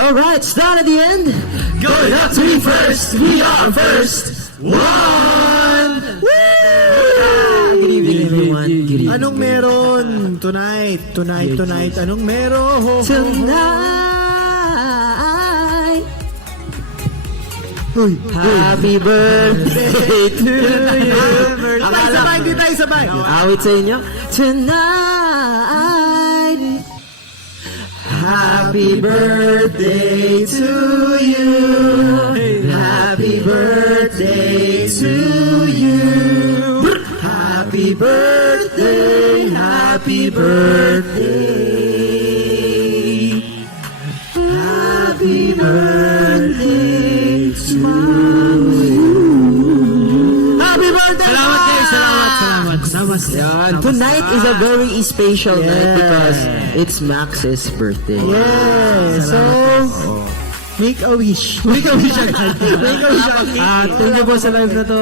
Alright, start at the end. Going up to me first. We are first. One. Good evening, everyone. Good evening. Anong meron tonight? Anong meron? Tonight. Happy birthday to you. Sabay, hindi tayo sabay. Awit sa inyo. Tonight. Happy birthday to you. Happy birthday to you. Happy birthday. Happy birthday. Happy birthday to you. Happy birthday! Salamat. Yan. Tonight is a very special night because it's Max's birthday. Yeah. So, make a wish. Make a wish agad. Thank you po sa live na to.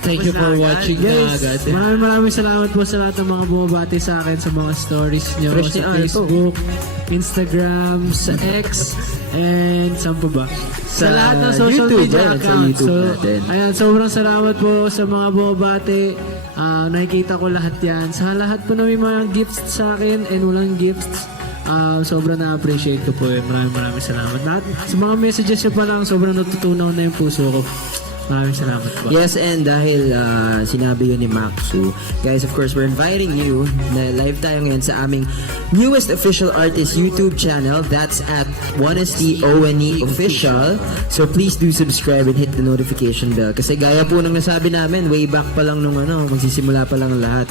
Thank you for watching Guys, agad. Maraming salamat po sa lahat ng mga bumabati sa akin sa mga stories nyo sa Facebook, Instagram, sa X, and saan pa ba? Sa lahat ng social media accounts. So, ayan, sobrang salamat po sa mga bumabati. Nakikita ko lahat yan. Sa lahat po na may mga gifts sa akin and walang gifts, sobrang na-appreciate ko po. Maraming salamat. Lahat, sa mga messages nyo pa lang, sobrang natutunaw na yung puso ko. Maraming salamat po. Yes, and dahil sinabi yun ni Maxu, guys, of course, we're inviting you na live tayo ngayon sa aming newest official artist YouTube channel. That's at 1STONE Official. So please do subscribe and hit the notification bell. Kasi gaya po nang nasabi namin, way back pa lang nung magsisimula pa lang lahat.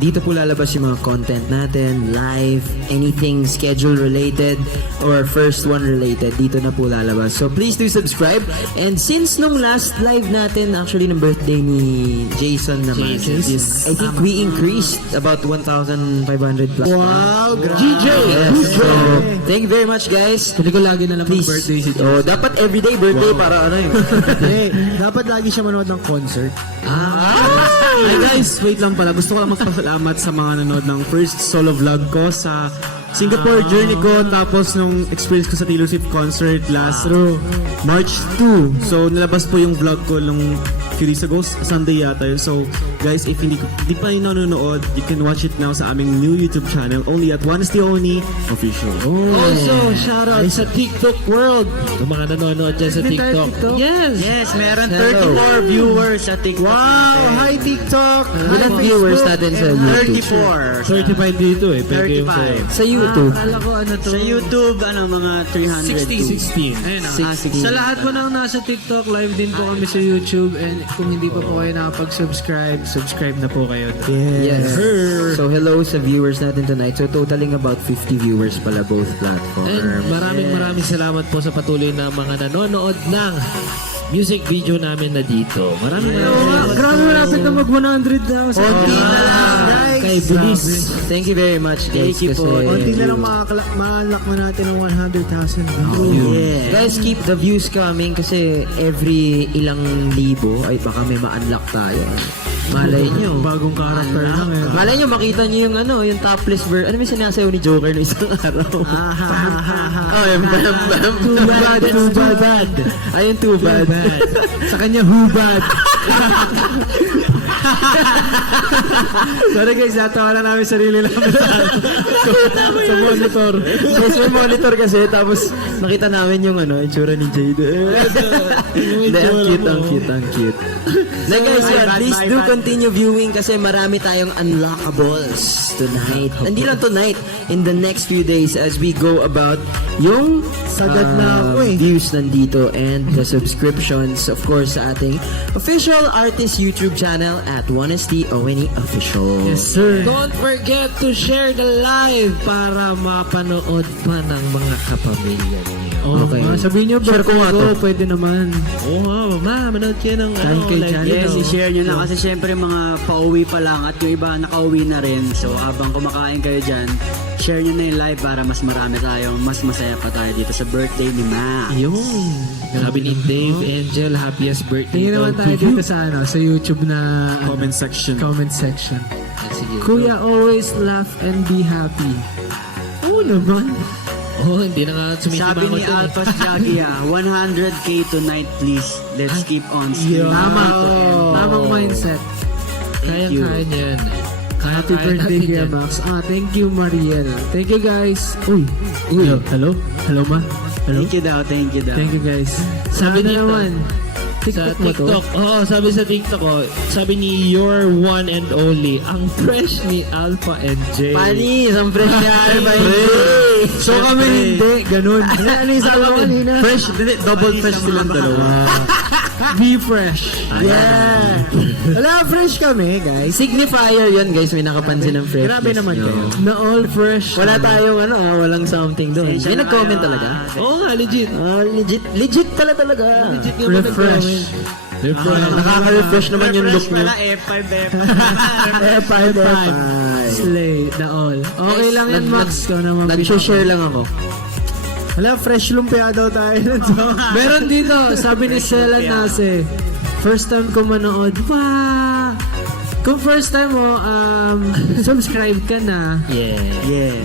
Dito po lalabas yung mga content natin, live, anything schedule related, or first one related, dito na po lalabas. So please do subscribe. And since nung last live natin, actually ng birthday ni Jason naman, I think we increased about 1,500 plus. Wow, grabe. GJ! Yes, so thank you very much, guys. Hindi ko lagi na lang Please. birthday si Oh, dapat everyday birthday para yun. Dapat lagi siya manood ng concert. Hey guys, wait lang pala. Gusto ko lang magpasalamat sa mga nanood ng first solo vlog ko sa Singapore journey ko, tapos nung experience ko sa Taylor Swift concert last March 2. So nilabas po yung vlog ko nung few days ago, Sunday yata yun. So guys, if hindi pa yung nanonood, you can watch it now sa aming new YouTube channel, only at 1STONE Official. Also, shoutout sa TikTok world. Yung mga nanonood dyan sa TikTok. Yes! Yes, meron 34 viewers sa TikTok. Wow, hi TikTok. Ilang viewers natin sa YouTube? 34. 35 dito eh. Pwede yung 35. Sa YouTube. Akala ko to. Sa YouTube, mga 300. 16. Ayun na. 16. Sa lahat po nang nasa TikTok, live din po kami sa YouTube. And kung hindi pa po kayo nakapag-subscribe, subscribe na po kayo. Yes. So hello sa viewers natin tonight. So totaling about 50 viewers pala both platforms. And maraming salamat po sa patuloy na mga nanonood ng music video namin na dito. Maraming salamat. Grabe, malapit na mag-100 na ako sa Konti na lang, guys. Kay Bilis. Thank you very much, guys. Thank you po. Konti na lang ma-unlock na natin ng 100,000 views. Guys, keep the views coming kasi every ilang libo ay baka may ma-unlock tayo. Malay nyo. bagong character lang eh. Malay nyo, makita nyo yung yung topless version. Ano may sinasayaw ni Joker no isang araw? Oh, yung bam bam. Too bad. Ayun, too bad. Sa kanya, hubad. Sorry guys, natawa na namin sarili namin sa monitor. Yes, may monitor kasi, tapos nakita namin yung itsura ni Jade. Hindi, ang cute. Then guys, please do continue viewing kasi marami tayong unlockables tonight. Hindi lang tonight, in the next few days as we go about yung Sagad na ako eh. views nandito and the subscriptions, of course, sa ating official artist YouTube channel at 1STONE Official. Yes sir. Don't forget to share the live para mapanood pa ng mga kapamilya niyo. Okay. Sabihin nyo, Share ko nga to. pwede naman. Oo, manood kayo ng kay live channel. Yes, video. i-share nyo na kasi syempre mga pauwi pa lang at yung iba nakauwi na rin. So habang kumakain kayo dyan, share nyo na yung live para mas marami tayong mas masaya pa tayo dito sa birthday ni Max. Yung sabi ni Dave Angel, happiest birthday Tingin naman daw tayo to you. dito sa sa YouTube na Comment section. comment section. Sige, Kuya, always laugh and be happy. Oo naman. hindi na nga Sabi sumisimangot ni yun eh. Alphas Jaggy 100k tonight please. Let's keep on. Tama. Tamang mindset. Kaya niyan. Happy birthday, Kuya Max. Thank you, Mariel. Thank you, guys. Uy. Hello? Hello, ma? Hello? Thank you daw. Thank you, guys. Sabi dito, naman, Sa TikTok mo to? TikTok. Oo, sabi sa TikTok ko, sabi ni Your One and Only, ang fresh ni Alpha and J. Panis, ang fresh niya. So kami hindi, ganun. Ano yung sabi mo kanina? Fresh, double fresh silang dalawa. Be fresh. Yeah. Wala, fresh kami, guys. Signifier yun, guys. May nakapansin ng fresh. Grabe naman kayo. Na all fresh. Wala tayong walang something doon. May nag-comment talaga. Oo nga, legit. Legit pala talaga. Legit nga Refresh. Nakaka-refresh naman yung look niyo. F5 F5. Slay, na all. Okay lang yan, Max. Ikaw naman. Nag-share lang ako. Wala, fresh lumpia daw tayo. Meron dito, sabi ni Sela Nase, first time ko manood, wow! Kung first time mo, subscribe ka na. Yeah.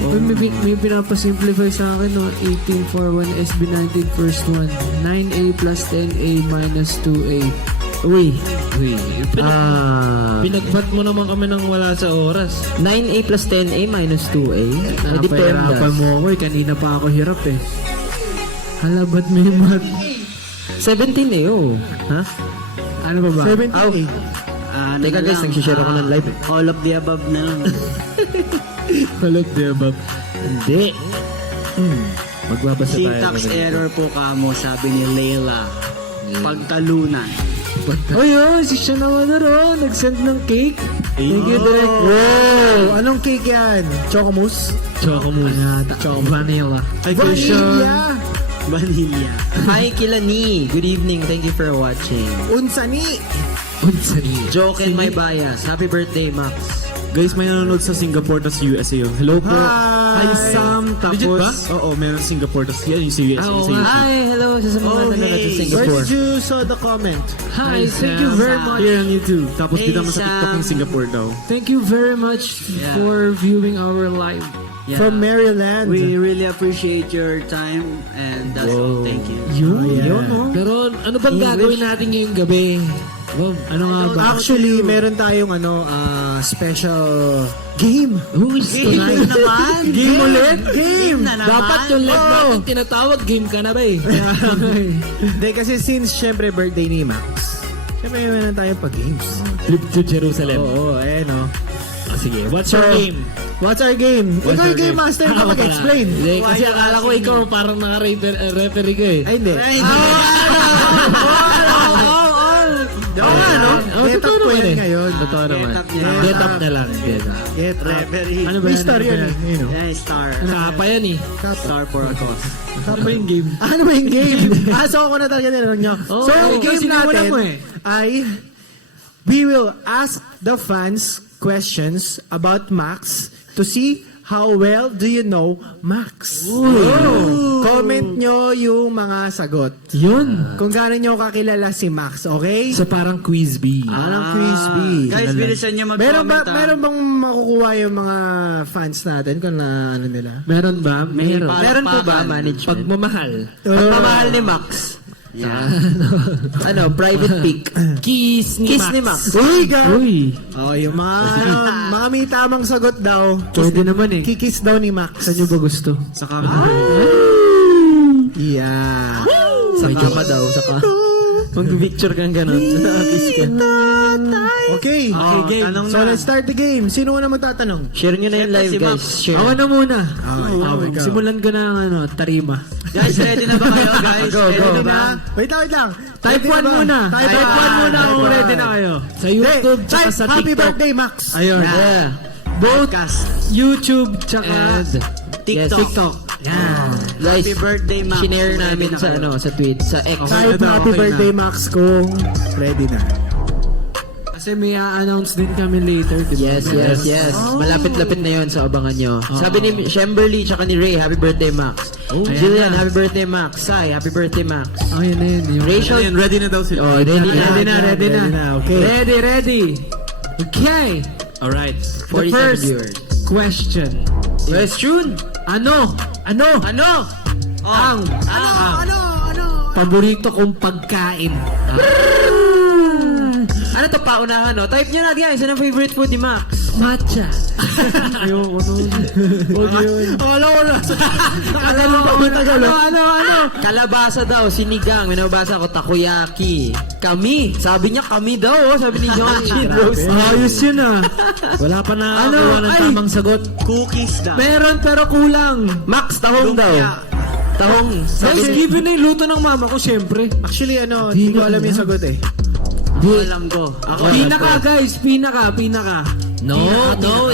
May pinapasimplify sa akin, no? 1841 SB19 first one. 9A plus 10A minus 2A. Uy. Pinagbat mo naman kami nang wala sa oras. 9A plus 10A minus 2A. Napahirapan mo ako eh. Kanina pa ako hirap eh. Hala, ba't may math? 17 eh, oh. Ha? Ano ba ba? 78. Ano Teka na guys, lang, nag-share ako ng live eh. All of the above na lang. Kulot, di ba? Hindi. Magbabasa tayo. Syntax error po kamo, sabi ni Layla. Pagtalunan. Oh, yun. Si siya naman na ron. Nag-send ng cake. Thank you, Direct. Wow! Anong cake yan? Chocomousse? Choco muna. Choco vanilla. Vanilla! Vanilla. Hi Kilani, good evening, thank you for watching. Unsani! Joke and my bias, happy birthday Max. Guys, may nanonood sa Singapore tas USA yun. Hello po. Hi! Sam, Legit ba? tapos... Oo, meron sa Singapore tas yan yung sa USA. Oh, sa UK. hi, hello, sa mga talaga sa Where Singapore. did you saw the comment? Hi, thank you very much. Here on YouTube. Tapos Hey, di naman sa TikTok Sam. yung Singapore daw. Thank you very much for viewing our live. Yeah. From Maryland. We really appreciate your time and that's all. Thank you. Yun, no? Pero ano bang gagawin natin ngayong gabi? Wow, ano nga ba? Actually, meron tayong special game. Who is tonight? Game ulit? Game! Dapat yung live natin tinatawag, game ka na ba eh? Hindi, kasi since syempre birthday ni Max, syempre meron tayong pag-games. Trip to Jerusalem. Oo, ayan o. Ah, sige, what's your game? What's our game? Ikaw yung game master ka mag-explain. Hindi, kasi akala ko ikaw parang naka-referee ka eh. Ay, hindi. Oo nga, no? Oh, Get totoo up ko naman yan eh. ngayon. Totoo naman. Get up niya. Get up na lang. Get up. Get up. Referee. Ano ba May yan? star yun eh. You know. Yeah, star. Kapa yan eh. Star for a cause. Ano yung game? Ano ba yung game? So ako na talaga nilaro nyo. Oo, So yung game sinimulan natin mo eh. ay we will ask the fans questions about Max to see how well do you know Max. Comment nyo yung mga sagot. Yun. Kung gaano nyo kakilala si Max, okay? So parang quiz bee. Parang quiz bee. Guys, bilisan nyo Meron mag-comment. meron bang makukuha yung mga fans natin kung na ano nila? Meron ba? Meron. Meron po ba Palakpakan. management? Pagmamahal. Pagmamahal ni Max. Ano, private pic. Kiss ni Kiss Max. ni Max. Uy, Uy. Oh, yung mga mga may tamang sagot daw. Pwede naman eh. Kikis daw ni Max. Saan nyo ba gusto? Sa camera. Yeah. Sa kama daw, sa kama. Mag-picture kang gano'n. Kiss ka. Okay. game. Tanong So na. let's start the game. Sino na magtatanong? Share nyo na yung live Si Max. guys. Share. Ako na muna. ikaw. Simulan ko na ang tarima. Guys, ready na ba kayo, guys? Ready na ba? Wait lang. Type Ready 1 na ba? muna. Type Type 1 muna Type kung one. ready na kayo. Sa YouTube, Hey, tsaka type sa happy TikTok. birthday, Max. Ayun. Yeah. Both Podcast. YouTube tsaka And TikTok. TikTok. Yan. Guys, Happy birthday, Max. Shinare Ready namin na sa kayo. ano, sa tweet, sa X. Type happy birthday, Max kung ready na. Kasi may a-announce din kami later. Diba? Yes. Malapit-lapit na yun, so abangan nyo. Sabi ni Shemberly, tsaka ni Ray, happy birthday, Max. Jillian, happy birthday, Max. Sai, happy birthday, Max. Oh, yun na yun. Yung... Rachel, Ready na daw sila. oh, ready na. Ready na. Okay. Ready. Okay. Alright. The 47 first viewers. question. Question. Ano? Ano? Ang paborito kong pagkain. Ano to, paunahan, no? Type nyo na, guys. Ano ang favorite food ni Max? Matcha. Ayoko nun. Huwag yun. Wala ko na. Nakagano pa matagal. Ano? Kalabasa daw, sinigang. May nabasa ko, takoyaki. Kami. Sabi niya, kami daw, oh. Sabi ni John Chin Rose. Ayos yun ah. Wala pa nakakuha ng Ay! tamang sagot. Cookies daw. Meron pero kulang. Max, tahong daw. Tahong. Sabi Guys, ni... given na yung luto ng mama ko, syempre. Actually, hindi ko alam yung sagot eh. Alam ko. Ako. Pinaka, guys. Pinaka. No,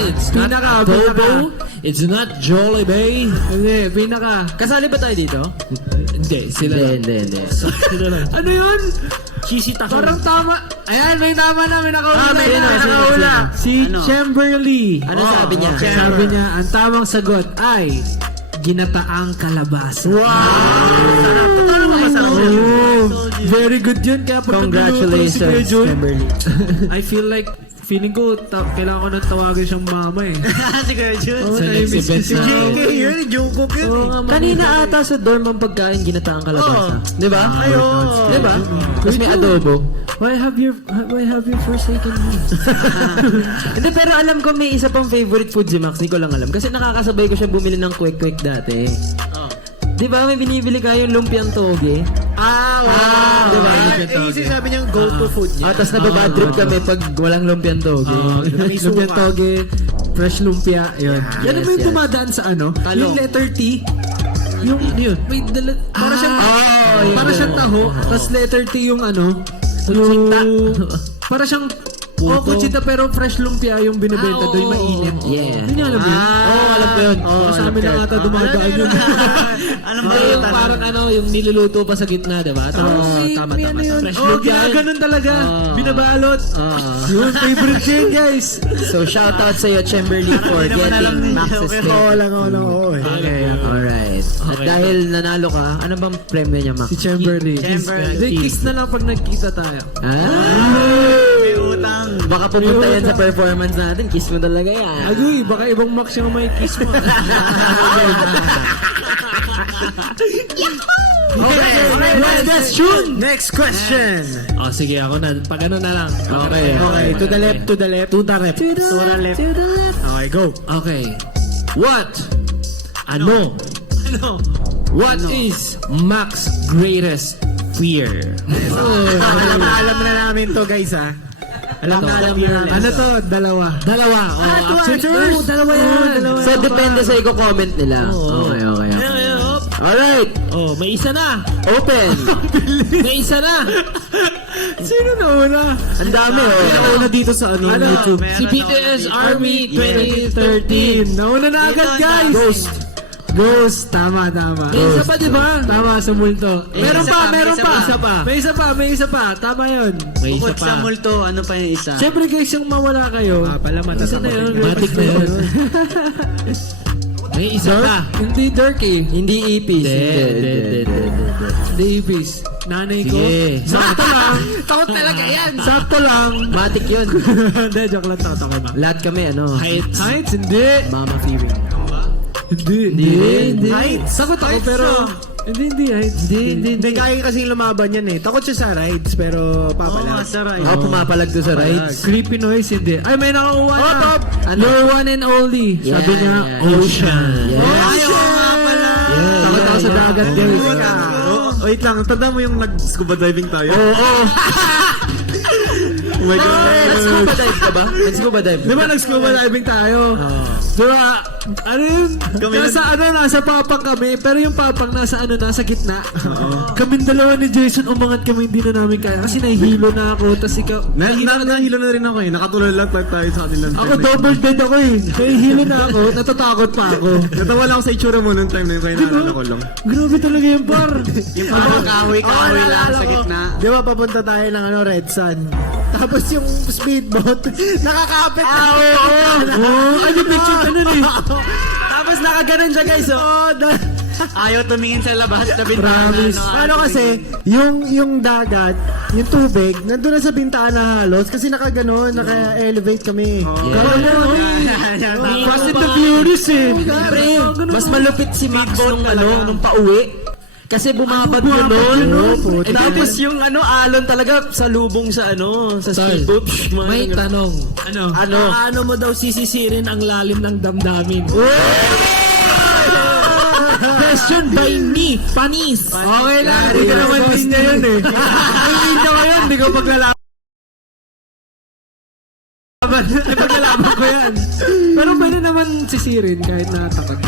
it's not Pinaka. Bobo. It's not Jollibee. Hindi, pinaka. Kasali ba tayo dito? Hindi, sila lang. Hindi. Sila lang. Ano yun? Cheesy taho. Parang tama. Ayan, may tama na. May nakahula. sino? Nakahula. Si Ano? Chamberlain. Ano sabi niya? Sabi niya, ang tamang sagot ay ginataang kalabasa. Oh, very good yun. Kaya pag Congratulations, nagluto si Kuya Jun, Kimberly. I feel like, feeling ko, kailangan ko nang tawagin siyang mama eh. Si Kuya Jun. Oh, Sa next nai-miss ko event si na- JK yun, Jungkook yun. Oo nga, mama. Kanina ata sa dorm ang pagkain ginataang kalabasa. Di ba? Ayun. Di ba? Tapos may adobo. Why have you forsaken me? Hindi, pero alam ko may isa pang favorite food si Max. Hindi ko lang alam. Kasi nakakasabay ko siya bumili ng kwek-kwek dati. Di ba? May binibili kayong lumpiang toge. Diba? Yung sinasabi niyang go-to food niya. Tapos nababad trip kami pag walang lumpiang toge. Lumpia toge, fresh lumpia, yun. Yan Yes, naman yung yes. dumadaan sa ano? Yung letter T. Yung yun, may dala, para siyang para siyang taho, tapos letter T yung ano, yung para siyang kutsita pero fresh lumpia yung binibenta doon mainit. Yeah. Hindi niyo alam yun? Alam ko yun. Sa amin na ata dumadaan yun. Anong Hindi, yung parang ano, yung niluluto pa sa gitna, diba? Tapos, tama. fresh Oh, lumpia. ginaganon talaga. Binabalot. Yun, favorite ko yun, guys. So, shout out sa iyo, Chamberlain, for getting Max's Oo favorite. lang. Okay. Alright. At dahil nanalo ka, ano bang premyo niya, Max? Si Chamberlain. Chamberlain. Hindi, kiss na lang pag nagkita tayo. May utang. Baka pumunta yan sa performance natin. Kiss mo talaga yan. Agoy, baka ibang Max yung may kiss mo. Next question. Oh, sige, ako na. Pag ano na lang. Okay. Okay, to the left. To the left. Okay, go. Okay. What? Ano? What is Max's greatest fear? Alam na namin to, guys, ha? Alam na namin. Ano to? Dalawa. Oh, actually, dalawa yan. So, depende sa i-comment nila. Okay. Alright. Oh, may isa na. Open. May isa na. Sino na una? Ang dami, Una dito sa YouTube. Si BTS Army 2013. Nauna na agad, guys. Ghost. Tama. May isa pa, di ba? Tama, sa multo. Meron pa. May isa pa. Tama yun. May isa Bukod sa pa. multo, ano pa yung isa? Siyempre guys, yung mawala kayo. Pala Isa na yun. Matik na yun. May isa pa. Hindi Dirk eh. Hindi ipis. Hindi Ibis. Nanay ko. Sige. Sakto lang. Takot talaga yan. Sakto lang. Matik yun. Hindi, joke lang. Tatakay ba? Lahat kami, ano? Heights. Heights? Hindi. Mama fearing. Hindi. Heights. Sakot ako pero... Hindi heights. Hindi kaya kasing lumaban yan, eh. Takot siya sa rides, pero Oo, papala. saray. Ako pumapalag to sa rides. Creepy noise, hindi. Ay, may nakakuha na. top! Ano? You're one and only. Sabi niya, ocean. Yes. Takot ako sa dagat, guys. Wait lang, tanda mo yung nag-scuba diving tayo? Oh my God. Nag-scuba dive ka ba? Nag-scuba dive. Di ba nag-scuba diving tayo? Di ba, ano yun? Nasa papang kami, pero yung papang nasa gitna. Kaming dalawa ni Jason, umangat kami, hindi na namin kaya. Kasi nahihilo na ako, tas ikaw, Nahilo na rin ako eh. Nakatulad lang tayo sa kanilang ako double dead ako eh. Nahihilo na ako, natatakot pa ako. Natawa lang ako sa itsura mo nung time na yun, kaya naalala ko lang. Grabe talaga yung par. Yung parang kahoy-kahoy lang sa gitna. Di ba papunta tayo ng Red Sun? Tapos yung speedboat, nakakapit na. Ano picture ka nun eh? Tapos nakaganon siya, guys. Ayaw tumingin sa labas sa bintana. Promise. Ano kasi, yung dagat, yung tubig, nandun na sa bintana halos kasi nakaganon, naka-elevate kami. Fast and the Furious eh. Pre, mas malupit si Max nung pauwi. Kasi bumabag yun nun. Tapos yung alon talaga sa lubong sa sa speedboat. May tanong. Ano mo daw sisisirin ang lalim ng damdamin? Question by me, Panis. Okay lang, hindi ko naman linya yun eh. Ang linya ko yun, hindi ko paglalaban. Paglalaban ko yan. Pero pwede naman sisirin kahit natakot.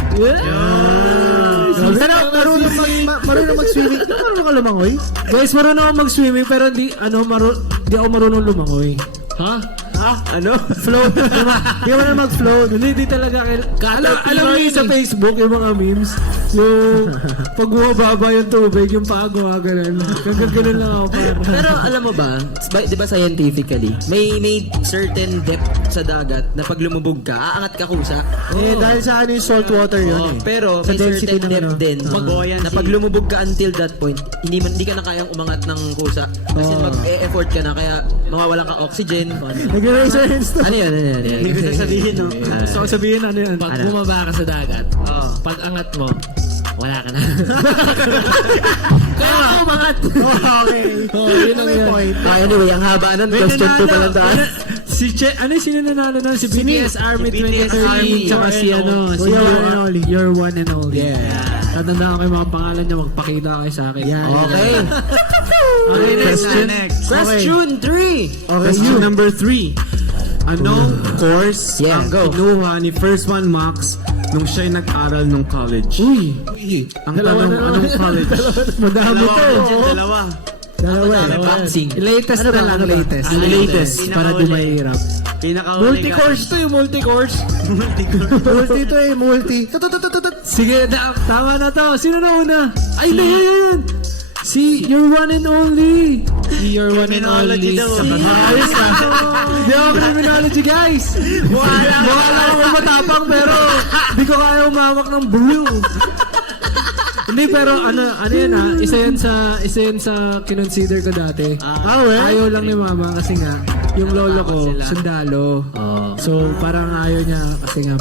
Pero marunong mag-swimming. Marunong ka lumangoy? Guys, marunong ako mag-swimming pero di ako marunong lumangoy. Ha? Ano? Float. Hindi mo na mag-float. Hindi talaga alam mo yun sa Facebook, yung mga memes, yung pag bumababa yung tubig, yung paa gumagalan. Gagagalan lang ako. Pero alam mo ba, di ba scientifically, may certain depth sa dagat na pag lumubog ka, aangat ka kusa. Dahil sa yung salt water yun eh. Pero Sa may density certain ng depth din na pag lumubog ka until that point, hindi ka na kayang umangat ng kusa. Kasi mag-e-effort ka na, kaya mawawalan ka oxygen. Nag-razor hands to. Ano yan? Hindi ko sasabihin, no? Gusto ko sabihin ano yan. Pag bumaba ka sa dagat, pag angat mo, wala ka na. Kaya ako umangat. Okay. Yun ang yan. Anyway, ang haba nun, question 2 pa lang tayo. Sino nanalo na? Si BTS Army BTS 2013 Army. tsaka si Kuya One and Only. You're one and only. Yeah. Tatandaan ko yung mga pangalan niya, magpakita kayo sa akin. Okay. Okay, Question. Question 3. Question number 3. Anong course Yeah, ang go. kinuha ni First One Max nung siya'y nag-aral nung college? Ang tanong, anong college? Madami to. Dalawa. Boxing. Latest na lang, latest. Ano Latest, latest? para di mahirap. Pinaka-uli, Multi-course to yung multi-course. Multi to eh, multi. Sige, tama na to. Sino na una? Ay, na yun! Si Your One and Only. Si Your One and Criminology Only. daw. Ayos na. Di ako criminology, guys. Wala ako matapang, pero di ko kaya umamak ng blue. Hindi, pero ano yan isa yan sa kinonsider ko dati. Ayaw lang ni mama kasi nga yung lolo ko sundalo. So parang ayaw niya kasi nga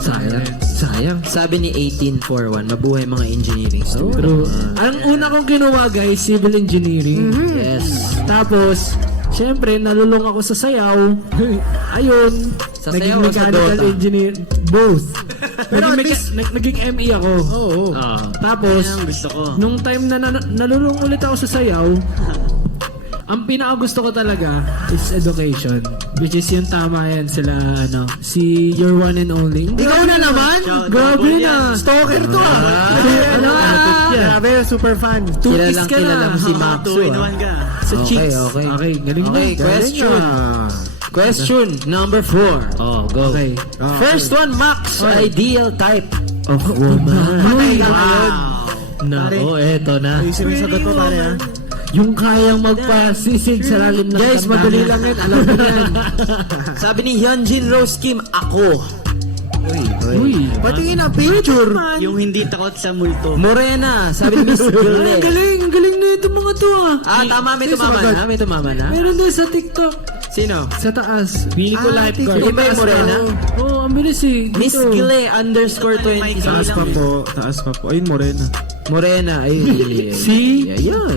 Sayang. Sabi ni 1841, mabuhay mga engineering student. True. Ang una kong kinuha, guys, civil engineering. Yes. Tapos, syempre, nalulung ako sa sayaw. Ayun. Sa naging sayaw o sa mechanical Dota? engineer. Both. Pero naging ME ako. Oo. Tapos, Yan ang gusto ko. nung time na nalulung ulit ako sa sayaw, ang pinakagusto ko talaga is education. Which is yung tama yan sila, si Your One and Only. Ikaw na naman? Grabe na. Stalker to ah. Grabe, super fan. Tukis ka Kilala na. mo si Maxo. 2 in 1 ka. Sa Okay, cheeks. okay. Okay, galing Okay, na. question. Question number 4. Oh, go. Okay. First one, Max. Ideal type of woman. Patay ka ngayon. Nako, eto na. Ayusin mo yung sagot mo, pare ah. Yung kayang magpasisig sa lalim ng Guys, tanda. madali lang yun. Alam mo yan. Sabi ni Hyunjin Rose Kim, ako. Uy. Patingin ang picture. Yung hindi takot sa multo. Morena. Sabi ni Miss Ang Gule. galing na itong mga to ah. Tama. May tumama na. May tumama na. Meron din sa TikTok. Sino? Sa taas. Pili ko lifeguard. Hindi ba yung Morena? Oo, ang bilis eh. Miss Dito. Gile _ 20. Taas pa po. Taas pa po. Ayun, Morena. Morena. Ayun. See? Yeah.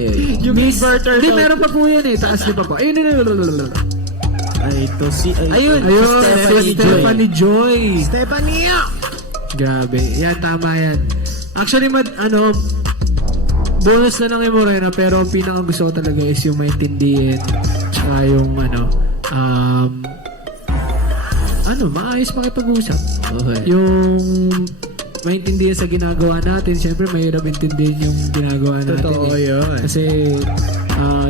Yung Miss Barter. Hindi, meron pa po yan eh. Taas niyo pa po. Ayun. Ay, ito si... Ayun. Ayun, Stephanie Joy. Stephanie Joy. Stefania. Grabe. Yan, tama yan. Actually, bonus na lang yung Morena, pero ang pinaka gusto ko talaga is yung maintindihan. Tsaka yung maayos makipag-usap. Okay. Yung maintindihan sa ginagawa natin, syempre mahirap intindihin yung ginagawa natin. Totoo yun. Kasi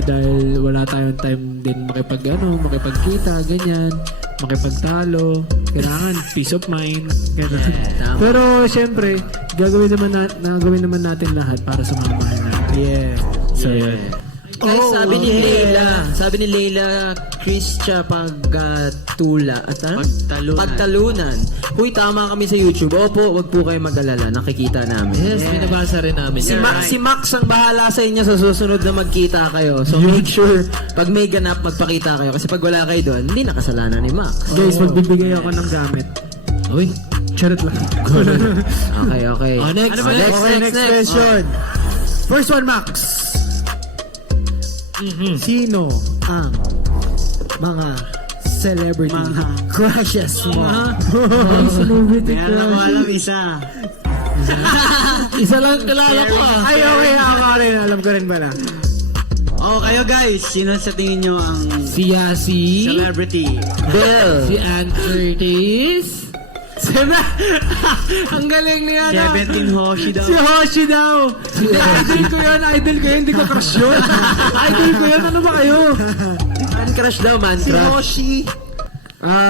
dahil wala tayong time din makipagkita, ganyan, makipagtalo, kailangan peace of mind, ganun. tama. Pero syempre, gagawin naman natin lahat para sa mga mahal natin. Yeah. So, yun. Guys, sabi ni Leila, Christia Pagtalunan. Huy, tama kami sa YouTube. Opo, wag po kayo mag-alala. Nakikita namin. Yes, binabasa rin namin. Si Max ang bahala sa inyo sa susunod na magkita kayo. So make sure, pag may ganap, magpakita kayo. Kasi pag wala kayo doon, hindi nakasalanan ni Max. Guys, magbibigay ako ng gamit. Uy. Charot lang. Okay. Oh, next. Next question. First one, Max. Sino ang mga celebrity crushes mo? Ay, celebrity Kaya na ko crush. alam isa. Isa lang kilala ko ah. Ay, okay. Ako rin. Alam ko rin pala. Oh, kayo guys, sino sa tingin nyo ang Si Yasi. celebrity? Bill. Si Ann Curtis. Ang galing niya na. 17 Hoshi daw. Si Hoshi daw. Idol ko yun. Hindi ko crush yun. Idol ko yun. Ano ba kayo? Man crush daw, man crush. Hoshi.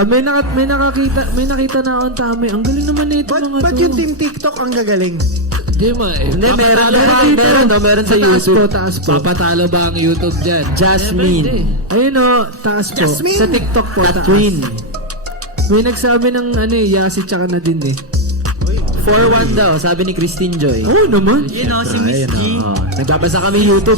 May nakita na akong tami. Ang galing naman nito mga Ba't to. yung team TikTok ang gagaling? Hindi, meron sa YouTube. Taas po. Papatalo ba ang YouTube dyan? Jasmine. Ayun o, taas po. Jasmine. Sa TikTok po, taas. Catwin. May nagsabi ng Yasi tsaka na din eh. 4-1 daw, sabi ni Christine Joy. Oo naman. You know, si Miss G. Nagbabasa kami YouTube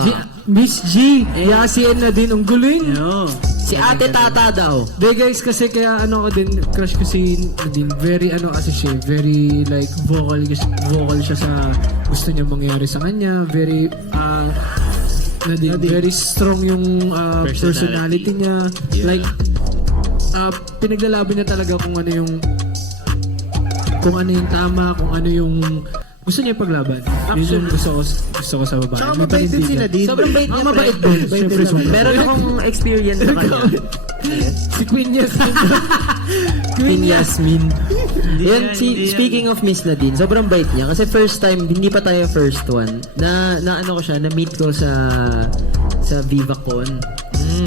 Si Miss G, Yasi and na din. Ang galing. No. Si Ate Tata daw. De guys, kasi kaya ko din, crush ko si Nadine. Very kasi siya, very like vocal siya sa gusto niya mangyari sa kanya. Very Nadine, very strong yung personality niya. Yeah. Like pinaglalaban niya talaga kung ano yung tama, kung ano yung Gusto niya ipaglaban. Yun yung gusto ko sa babae. Tsaka mabait din si Nadine. Sobrang bait niya. Mabait din. Siyempre, Meron akong experience sa kanya. si Queen Yasmin. Queen Yasmin. Yan, hindi yan. speaking of Miss Nadine, sobrang bait niya. Kasi first time, hindi pa tayo first one, na ano ko siya, na meet ko sa VivaCon.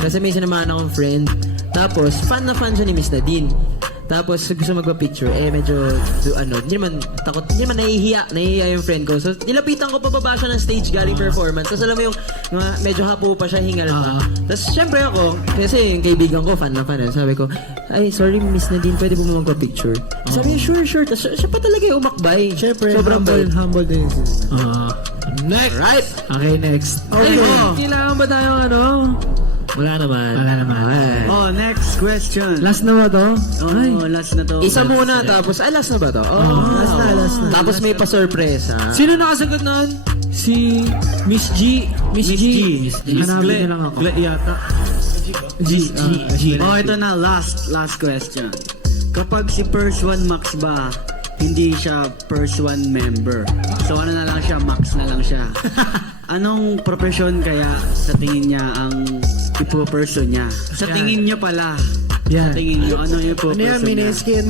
Kasi may sinamahan akong friend. Tapos, fan na fan siya ni Miss Nadine. Tapos, gusto magpa-picture. Medyo, hindi naman nahihiya yung friend ko. So, nilapitan ko pababa siya ng stage galing performance. Tapos, alam mo yung, medyo hapo pa siya, hingal pa. Tapos, syempre ako, kasi yung kaibigan ko, fan na fan. Sabi ko, ay, sorry Miss Nadine, pwede po mo magpa-picture? Sabi niya, sure. Tapos, siya pa talaga yung umakbay. Siyempre, sobrang bait. humble din si Next! Right. Okay, next. Okay. Kailangan ba tayong ano? Wala naman. Oh, next question. Last na ba to? Last na to. Isa muna, tapos, last na ba to? last na. Tapos may pa-surpresa. Sino nakasagot nun? Si Miss G. Miss G. Hanapin na lang ako. Gle yata. G. Oh, ito na, last question. Kapag si First One Max ba, hindi siya First One member. So ano na lang siya, Max na lang siya. Anong profesyon kaya sa tingin niya ang ipo-person niya? Sa tingin niyo pala. Yan. Sa tingin niyo, ano yung Ano yan, ipo-person niya? mineskin.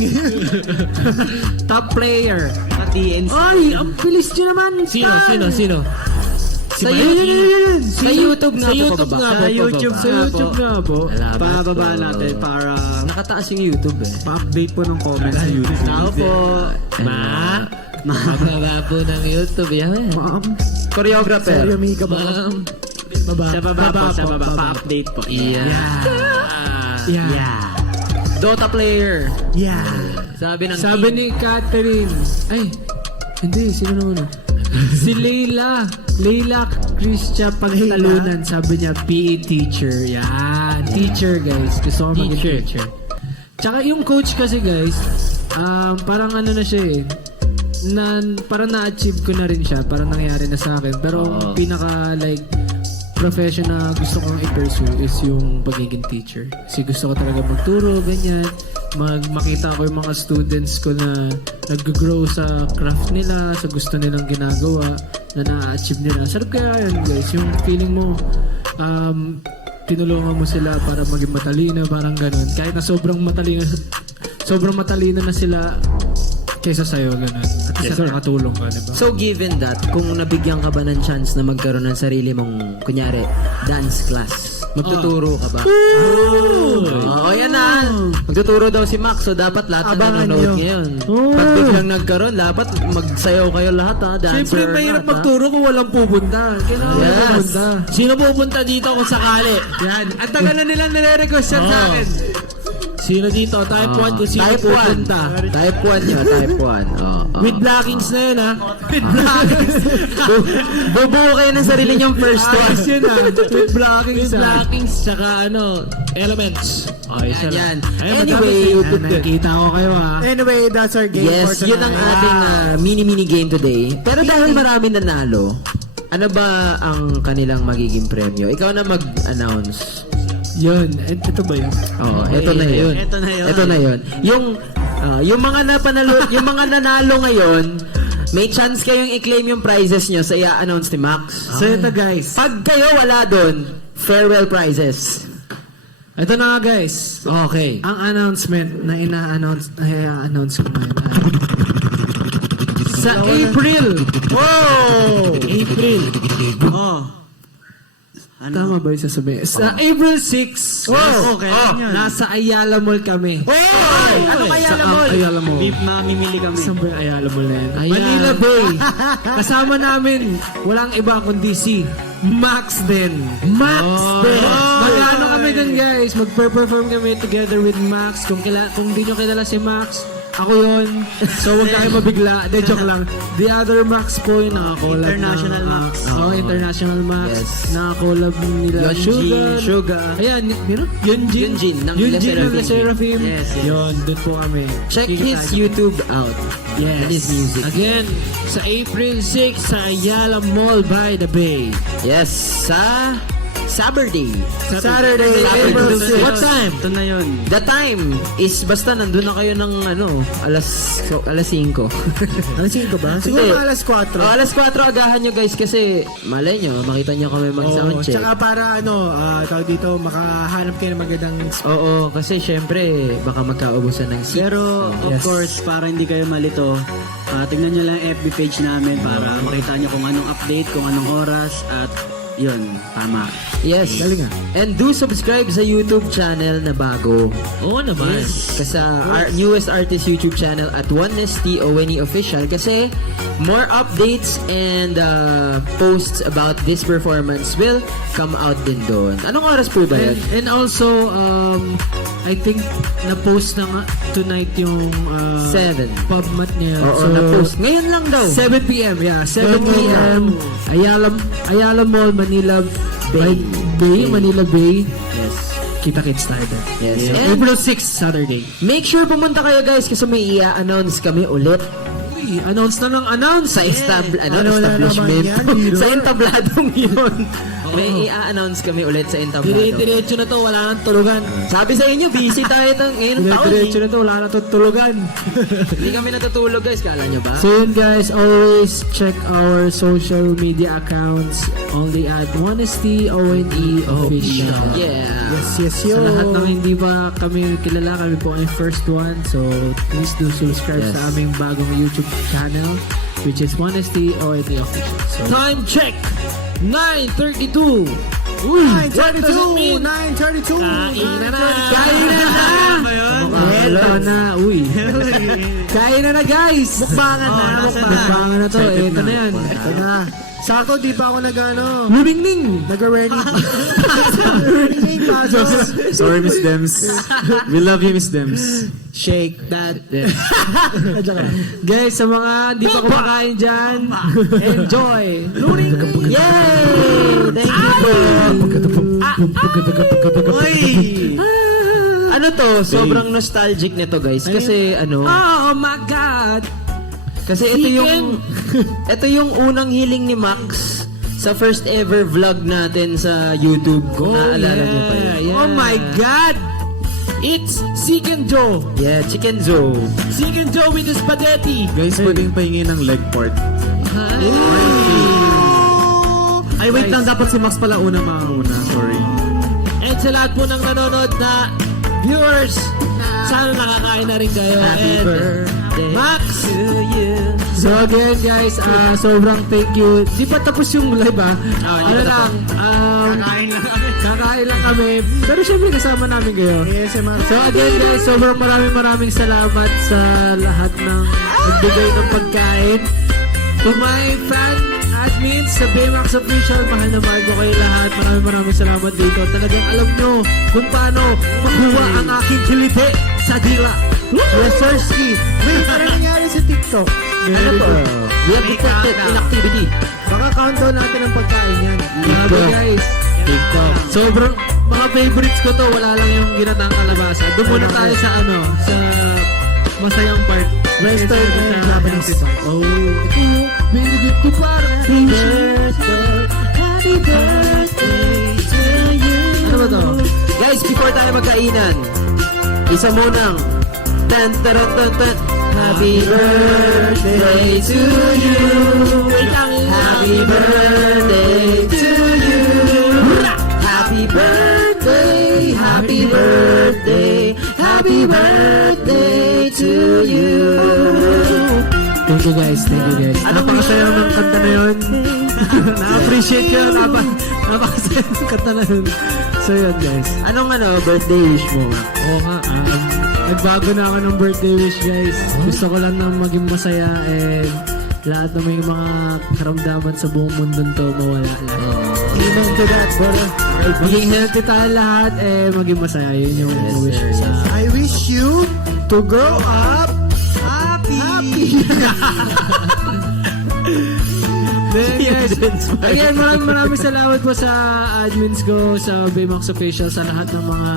Top player. Sa TNC. Ay, ang bilis nyo naman. Sino? Sa YouTube, sa YouTube nga Sa po YouTube pababa. nga Sa po, YouTube, pababa. sa YouTube nga po. Pababa natin para... Nakataas yung YouTube eh. Pa-update po ng comments sa YouTube. Tao po. Mababa po ng YouTube. Yan eh. Choreographer. Seryo, Mika ba? Sa baba po, sa baba. Pa-update po. Yeah. Dota player. Yeah. Sabi ng Sabi ni Catherine. Ay, hindi. Sino naman? Si Leila Christia Pagtalunan. Sabi niya, PE teacher. Yan. Teacher, guys. Gusto ko maging teacher. Tsaka yung coach kasi, guys, parang ano na siya eh. Parang na-achieve ko na rin siya. Parang nangyari na sa akin. Pero ang pinaka, like, profession na gusto kong i-pursue is yung pagiging teacher. Kasi gusto ko talaga magturo, ganyan. Makita ko yung mga students ko na nag-grow sa craft nila, sa gusto nilang ginagawa, na na-achieve nila. Sarap kaya yun, guys. Yung feeling mo, tinulungan mo sila para maging matalino, parang ganun. Kahit na sobrang matalino na sila kaysa sa'yo, ganun. At least nakatulong ka, diba? So given that, kung nabigyan ka ba ng chance na magkaroon ng sarili mong, kunyari, dance class, magtuturo ka ba? Oo, yan na. Magtuturo daw si Max, so dapat lahat na Abangan nanonood nyo. ngayon. Pag biglang nagkaroon, dapat magsayaw kayo lahat ha, dancer. Siyempre, mahirap magturo kung walang pupunta. Kailangan Yes. pupunta. Sino pupunta dito kung sakali? Yan. Ang tagal na nilang nire-request yan sa akin. Sino dito? Type 1 kung sino Type 1. pupunta. Type 1 yun, type 1. With blockings na yun ha. With blockings. Bubuo kayo ng sarili niyong first one. Ayos yun With blockings. With blockings tsaka elements. Okay, isa Yan. lang. Anyway, Nakikita ko kayo ha. Anyway, that's our game for yes, tonight. yun ang ating mini game today. Pero dahil marami nanalo, ano ba ang kanilang magiging premyo? Ikaw na mag-announce. Yun. Ito ba yun? Oo, eto na yun. Ito na yun. Yung mga nanalo ngayon, may chance kayong i-claim yung prizes nyo sa i-announce ni Max. So ito guys. Pag kayo wala doon, farewell prizes. Ito na nga guys. Okay. Ang announcement na i-announce ko ngayon ay sa April. Wow! April. Oh. Tama ba yung sasabihin? Sa April 6. Wow! Okay. Nasa Ayala Mall kami. Wow! Ano kaya Sa mo? Ayala Mall. Beef mamimili kami. Saan ba yung Ayala Mall na yan? Manila Bay. Kasama namin, walang iba kundi si Max din. Max din. Mag-ano kami dun guys. Mag-perform kami together with Max. Kung di nyo kilala si Max, ako yun. So huwag kayo mabigla. De, joke lang. The other Max po yung nakakolab. International Max. International Max. Yes. Nakakolab nila. Suga. Ayan, Yunjin. Yunjin ng Yunjin ng Le Le Seraphim. Yes, yes. Yun, dun po kami. Check Kikita his nyo. YouTube out. Yes. And his music. Again, sa April 6 sa Ayala Mall by the Bay. Yes, sa Saturday. Saturday, April 6. What time? Ito na yun. The time is basta nandun na kayo ng alas 5. Alas 5 ba? Siguro Hindi. alas 4. Alas 4 agahan nyo guys kasi malay nyo, makita nyo kami mag-sound check. Tsaka para tawag dito, makahanap kayo ng magandang Oo, kasi syempre baka magkaubusan ng seat. Pero, of course, para hindi kayo malito, tingnan nyo lang yung FB page namin para makita nyo kung anong update, kung anong oras, at yun, tama. Yes. Galing ah. And do subscribe sa YouTube channel na bago. Oo naman. Kasi our newest artist YouTube channel at Honesty ONE Official kasi more updates and posts about this performance will come out din doon. Anong oras po ba yan? And also, I think na-post na nga tonight yung 7. pub mat niya. Oo, na-post. Ngayon lang daw. 7 p.m. Yeah, 7 p.m. Ayala Mall, Manila Bay. Manila Bay. Yes. Kita-kits tayo doon. Yes. Yeah. And April 6, Saturday. make sure pumunta kayo guys kasi may i-announce kami ulit Uy, announce na ng announce. sa Ano na establishment. naman yan, Sa entabladong yun. May i-announce kami ulit sa entablado. Dire-diretso na to, wala nang tulugan. Sabi sa inyo, busy tayo ngayon ng taon. Dire-diretso na to, wala nang tutulugan. Hindi kami natutulog guys, kala nyo ba? So yun guys, always check our social media accounts only at Honesty ONE Official. Yeah. Yes, Sa lahat ng hindi pa kami kilala, kami po ang first one. So please do subscribe Yes. sa aming bagong YouTube channel, which is Honesty ONE Official. So, Time check! 9:32! 9:32! 9:32! Kain na na! kain na na! Eto na, uy. Kain na na guys! Mukbangan na, mukbangan na to. Eto na yan. Ito na. Sakto, di pa ako Luning-ning! nag-ready. Nag-ready kaso. Sorry, Miss Dems. We love you, Miss Dems. Shake that. Guys, sa mga hindi pa kumakain dyan, enjoy! Yay! Thank you po. Ano to? Sobrang nostalgic nito guys. Kasi Oh my God! kasi ito yung unang hiling ni Max sa first ever vlog natin sa YouTube. Kung naaalala niyo pa yun. Oh my God! It's Chicken Joe! Yeah, Chicken Joe. Chicken Joe with the spaghetti! Guys, pwedeng pahingin ng leg part. Ay, wait lang. Dapat si Max pala una makauna. Sorry. And sa lahat po ng nanonood na viewers, sana nakakain na rin kayo. Happy And birthday Max! to you. So again guys, sobrang thank you. Di pa tapos yung live ano lang, kakain lang kami. Pero syempre kasama namin kayo. ASMR. So again guys, sobrang maraming salamat sa lahat ng nagbigay ng pagkain. To my fan admins sa Baymax Official, mahal na mahal ko kayo lahat. Maraming salamat dito. Talagang alam nyo kung paano makuha ang aking kiliti sa dila. Yes, Sir Steve. Wait, ano nangyari sa TikTok? Ano to? We have detected inactivity. Baka countdown natin ang pagkain yan. Grabe guys. TikTok. Sobrang mga favorites ko to. Wala lang yung ginatang kalabasa. Doon muna tayo sa sa masayang part. Western and Japanese. Oh, ito. Binigit ko para happy birthday to you. Ano ba to? Guys, before tayo magkainan, isa munang tan taran tan tan. Happy birthday to you. Happy birthday to you. Happy birthday, happy birthday, happy birthday to you. Thank you guys, thank you guys. Napakasaya ng kanta na yun. Na-appreciate ko yun. Napakasaya ng kanta na yun. So yun guys. Anong birthday wish mo? Oo nga, nagbago na ako ng birthday wish guys. Gusto ko lang na maging masaya and lahat ng may mga karamdaman sa buong mundo to mawala lang. Amen to that, brother. Maging healthy tayo lahat maging masaya. Yun yung wish ko sa I wish you to grow up happy. Then, yes. Again, maraming salamat po sa admins ko, sa Baymax Official, sa lahat ng mga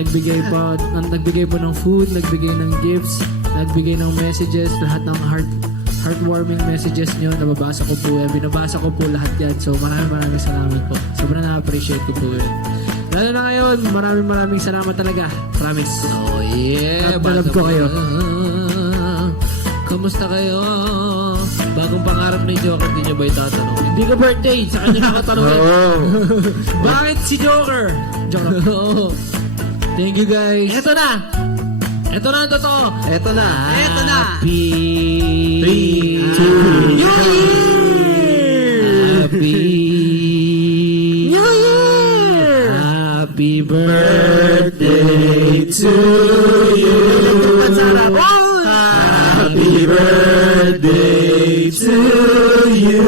nagbigay po ng food, nagbigay ng gifts, nagbigay ng messages, lahat ng heartwarming messages nyo. Nababasa ko po yan. Binabasa ko po lahat yan. So maraming salamat po. Sobrang na-appreciate ko po yun. Lalo na ngayon, maraming salamat talaga. Promise. Oh yeah. At love ko kayo. Kamusta kayo? Bagong pangarap ni Joker, hindi nyo ba itatanong? Hindi ka birthday, sa kanya nakatanong. Bakit si Joker? Oo. Thank you guys. Ito na! Ito na ang totoo! Eto na. Happy... 3, 2, New Year! Happy... New Year! Happy birthday to you! Happy birthday to you!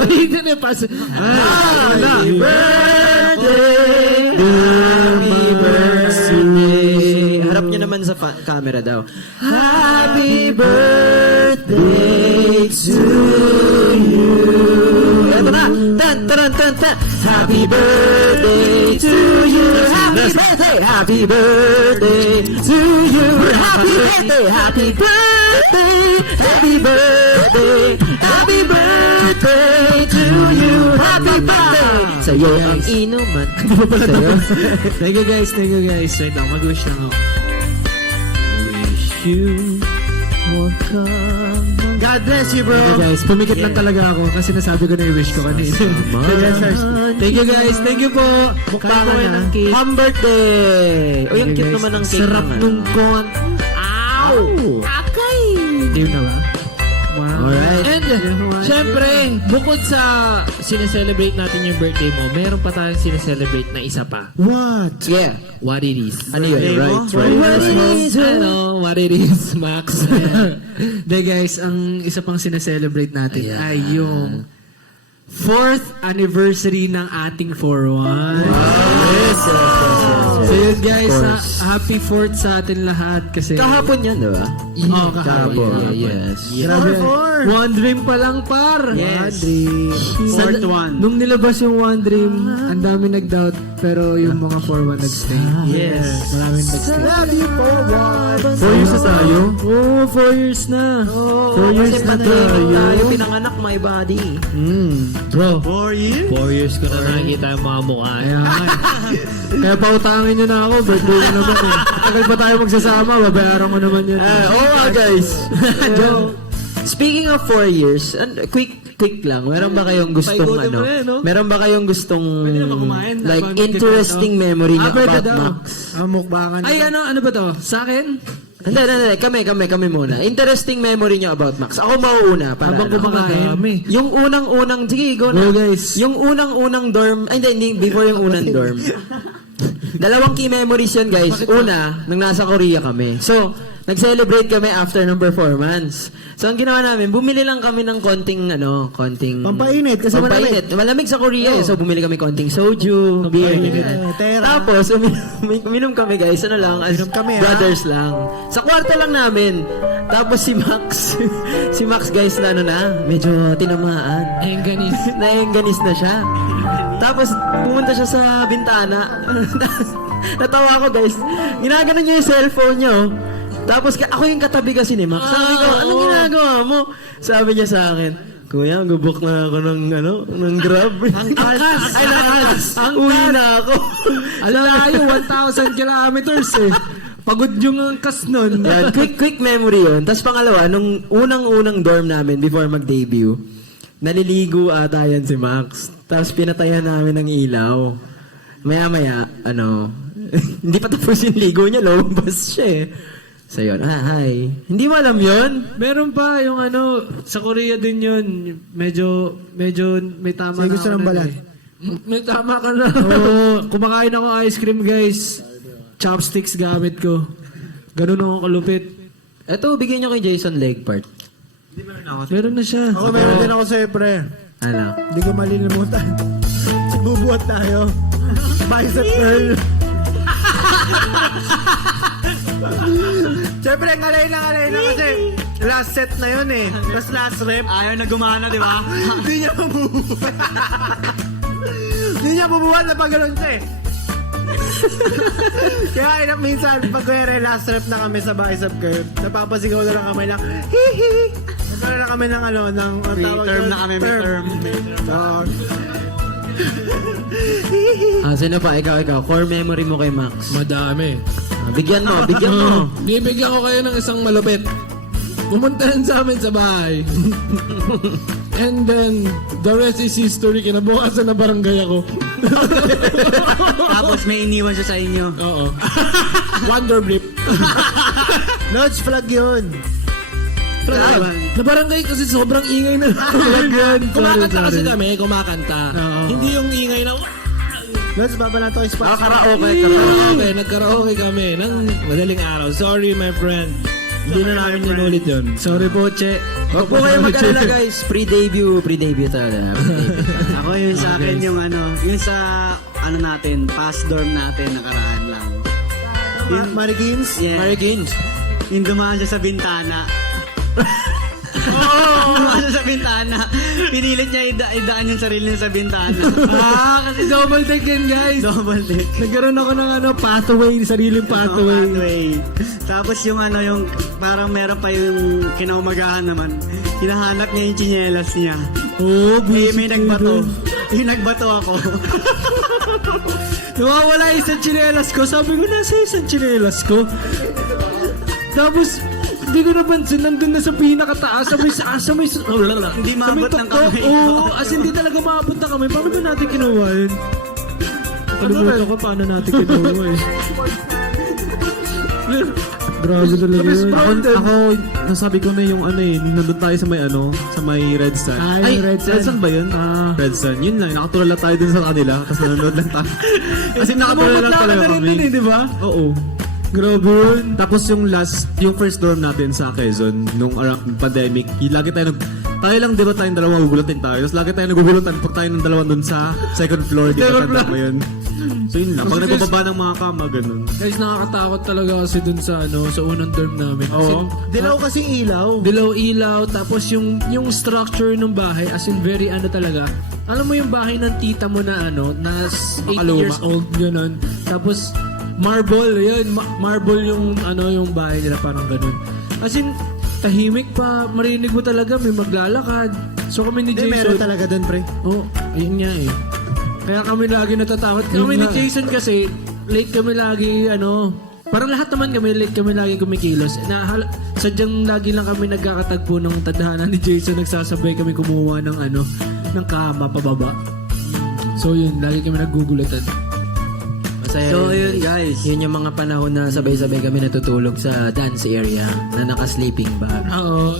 Ay, hindi na pas. Happy birthday! Happy birthday. Harap niyo naman sa camera daw. Happy birthday to you. Eto na. Tan, taran, tan, tan. Happy birthday to you. Happy birthday. Happy birthday to you. Happy birthday. Happy birthday. Happy birthday. Happy birthday to you. Happy birthday. Sa'yo ang inuman. Sa'yo. Thank you guys. Wait lang, mag-wish lang ako. Wish you more God bless you, bro. Okay guys, pumikit lang talaga ako kasi nasabi ko na yung wish ko kanina. Thank you guys. Thank you po. Mukbangan Kain po kayo na. ng cake. Ham birthday! O yung Thank you, cute guys. naman ng cake. Sarap naman. nung kon. Ow! Akay! Hindi na ba? Wow. Alright. And, syempre, bukod sa sineselebrate natin yung birthday mo, meron pa tayong sineselebrate na isa pa. What? Yeah. What it is. Ano yun? Right. What it is. Ano, what it is, Max. De guys, ang isa pang sineselebrate natin Ayan. ay yung 4th anniversary ng ating 4-1. So yun guys, happy 4th sa atin lahat kasi Kahapon yan, di ba? Oo, kahapon. Yes. Grabe. One Dream pa lang, par. Yes. Sa- Fourth one. Nung nilabas yung One Dream, ang dami nag-doubt, pero yung mga 4-1 nag-stay. Yes. Maraming nag-stay. Love you for what? 4 years na tayo? Oo, 4 years na. 4 years Kasi na panahimik tayo, tayo. pinanganak my body. Bro, 4 years? 4 years ko na nakikita yung mga mukha. kaya nga eh. Kaya pautangin nyo na ako, birthday ko naman eh. Tagal pa tayo magsasama, babayaran ko naman yan. Oo nga, guys. Speaking of 4 years, quick lang. Meron ba kayong gustong Paikutin mo eh, no? Meron ba kayong gustong kumain. like Habang interesting memory niyo pwede about daw. Max? Mukbangan. Ay, ano ba to? Sa akin? Hindi. Kami muna. Interesting memory niyo about Max. Ako mauuna para Habang ano. kumakain. Yung unang-unang, sige, go na. Go, guys. Yung unang-unang dorm, ay hindi, before yung unang dorm. Dalawang key memories yun, guys. Una, nung nasa Korea kami. So, nag-celebrate kami after ng performance. So, ang ginawa namin, bumili lang kami ng konting Pampainit, kasi pampainit. Malamig sa Korea eh. So, bumili kami konting soju, beer, ganyan. Tera. Tapos, uminom kami, guys. Ano lang, as Uminom kami, brothers lang. Sa kwarto lang namin. Tapos si Max, guys, medyo tinamaan. Engganis. Naengganis na siya. Tapos, pumunta siya sa bintana. Natawa ako, guys. Ginaganon niya yung cellphone niya, oh. Tapos, ako yung katabi kasi ni Max. Sabi ko, anong ginagawa mo? Sabi niya sa akin, Kuya, gubok na ako ng grab. Angkas! Ay, angkas! Uwi na ako. Alayo, 1,000 kilometers eh. Pagod yung angkas nun. Yan, quick memory yun. Tapos pangalawa, nung unang-unang dorm namin before mag-debut, naliligo ata yan si Max. Tapos pinatayan namin ng ilaw. Maya-maya, hindi pa tapos yung ligo niya, lumabas siya eh. So yun, hi. Hindi mo alam yun? Meron pa yung sa Korea din yun. Medyo may tama Sige, na gusto ako ng nun balat. eh. May tama ka na. Oo, kumakain ako ice cream guys. Chopsticks gamit ko. Ganun ako kalupit. Eto, bigyan niyo kay Jason leg part. Meron na siya. Ako, meron din ako sa'yo, pre. Ano? Hindi ko malilimutan. Bubuhat tayo. Bicep curl. Siyempre, ngalay na kasi last set na yun eh. Tapos last rep. Ayaw na gumana, di ba? Hindi niya mabubuhat. Hindi niya mabubuhat na pag ganun siya eh. Kaya minsan, pag kaya last rep na kami sa bicep curve, napapasigaw na lang kami lang, hihi. Nagkaroon na kami ng ano, ng ang tawag Term doon, na kami, may term. Oo. Sino pa? Ikaw. Core memory mo kay Max. Madami. Bigyan mo. Bibigyan ko kayo ng isang malupit. Pumunta rin sa amin sa bahay. And then, the rest is history. Kinabukasan na barangay ako. Tapos may iniwan siya sa inyo. Oo. Wonder Blip. Notes flag yun. Na barangay kasi sobrang ingay na. Kumakanta kasi kami, kumakanta. Hindi yung ingay na, Notes, baba na to yung spot. karaoke. Nagkaraoke kami ng madaling araw. Sorry, my friend. Hindi na namin ninulit yun. Sorry po, Che. Huwag po kayo mag-alala guys. Pre-debut talaga. Ako yun sa akin yung ano, yung sa ano natin, past dorm natin, nakaraan lang. Marigins? Yeah. Marigins. Yung dumaan siya sa bintana. Dumaan siya sa bintana. Pinilit niya idaan yung sarili niya sa bintana. Kasi double deck yan, guys. Double deck. Nagkaroon ako ng pathway, sariling pathway. Pathway. Tapos yung ano, yung parang meron pa yung kinaumagahan naman. Hinahanap niya yung tsinelas niya. Oh, May nagbato. Yung nagbato ako. Nawawala yung isang tsinelas ko. Sabi ko, nasa isang tsinelas ko. Tapos, hindi ko napansin, nandun na sa pinakataas, sabay, Hindi maabot ng kamay ko. Oo, as hindi talaga maabot ng kamay. Paano ba natin kinuha yun? Kalimutan ko paano natin kinuha eh. Grabe talaga yun. Ako, nasabi ko na yung ano eh, nandun tayo sa may Red Sun. Ay, Red Sun. ba yun? Red Sun. Yun lang, nakatulala tayo dun sa kanila, tapos nanonood lang tayo. Kasi nakatulala lang talaga kami. Di ba? Oo. Grabe yun. Tapos yung first dorm natin sa Quezon, nung around pandemic, lagi tayo tayo lang, di ba tayong dalawa magugulutin tayo? Tapos lagi tayo nagugulutan pag tayo ng dalawa dun sa second floor, di ba tanda mo yun? So yun lang, pag nagbababa ng mga kama, ganun. Guys, nakakatakot talaga kasi dun sa sa unang dorm namin. Kasi, Dilaw kasi ilaw. dilaw-ilaw, tapos yung structure ng bahay, as in very talaga. Alam mo yung bahay ng tita mo na na 8 years old, gano'n. Tapos, marble, yun, marble yung yung bahay nila, parang gano'n. As in, tahimik pa, marinig mo talaga, may maglalakad. So kami ni Hindi, Jason, meron talaga dun, pre. ayun nga eh. Kaya kami lagi natatakot. Kami ni Jason kasi, late kami lagi, parang lahat naman kami, late kami lagi kumikilos. Sadyang lagi lang kami nagkakatagpo ng tadhana ni Jason, nagsasabay kami kumuha ng ng kama pababa. So yun, lagi kami nagugulutan. Masaya So rin, yun guys. Yun yung mga panahon na sabay-sabay kami natutulog sa dance area na naka-sleeping bag. Oo.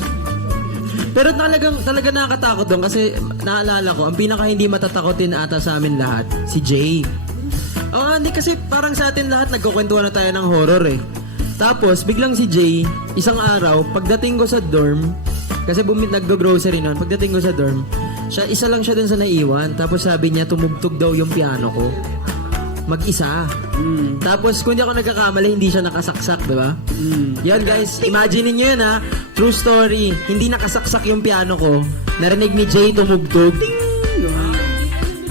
Pero talaga nakakatakot doon kasi naalala ko, ang pinaka hindi matatakotin ata sa amin lahat, si Jay. Hindi kasi parang sa atin lahat nagkukwentuhan na tayo ng horror eh. Tapos biglang si Jay, isang araw, pagdating ko sa dorm, kasi nag-grocery noon, pagdating ko sa dorm, isa lang siya dun sa naiwan. Tapos sabi niya, tumugtog daw yung piano ko. Mag-isa. Tapos kung di ako nagkakamali, hindi siya nakasaksak, di ba? Yan guys, imagine niyo yan ha. True story. Hindi nakasaksak yung piano ko. Narinig ni Jay tumugtog.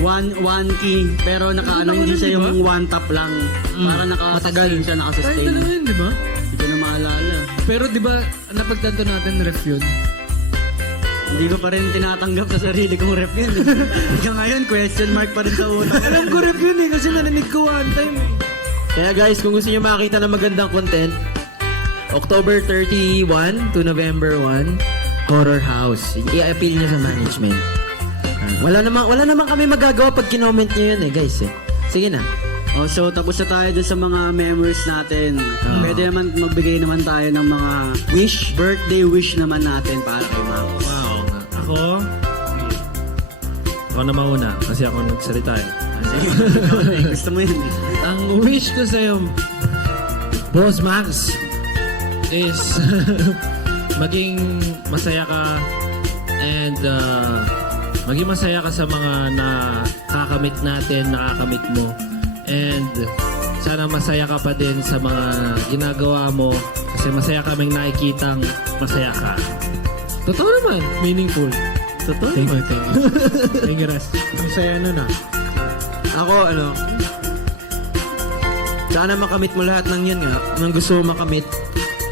One key, pero hindi siya yung one tap lang. Para Matagal. siya, Kahit nakasustain. talaga yun, di ba? Hindi ko na maalala. Pero di ba, napagtanto natin ref yun? Hindi ko pa rin tinatanggap sa sarili kong rep yun. Hanggang ngayon, question mark pa rin sa utak. Alam ko ref yun eh, kasi narinig ko one time. Kaya guys, kung gusto niyo makita ng magandang content, October 31 to November 1, Horror House. I-appeal niyo sa management. Wala naman kami magagawa pag kinoment niyo yun eh, guys eh. Sige na. So tapos na tayo dun sa mga memories natin. Pwede naman magbigay naman tayo ng mga birthday wish naman natin para kay Max. Wow. Ako na mauna kasi ako nagsalita eh. Gusto mo yun? Ang wish ko sa'yo, Boss Max, is maging masaya ka and maging masaya ka sa mga nakakamit natin, nakakamit mo. And sana masaya ka pa din sa mga ginagawa mo kasi masaya kaming nakikitang masaya ka. Totoo naman, meaningful. Totoo naman. Thank you, Ras. Ang saya nun ah. Ako, Sana makamit mo lahat ng yun nga, ng gusto mo makamit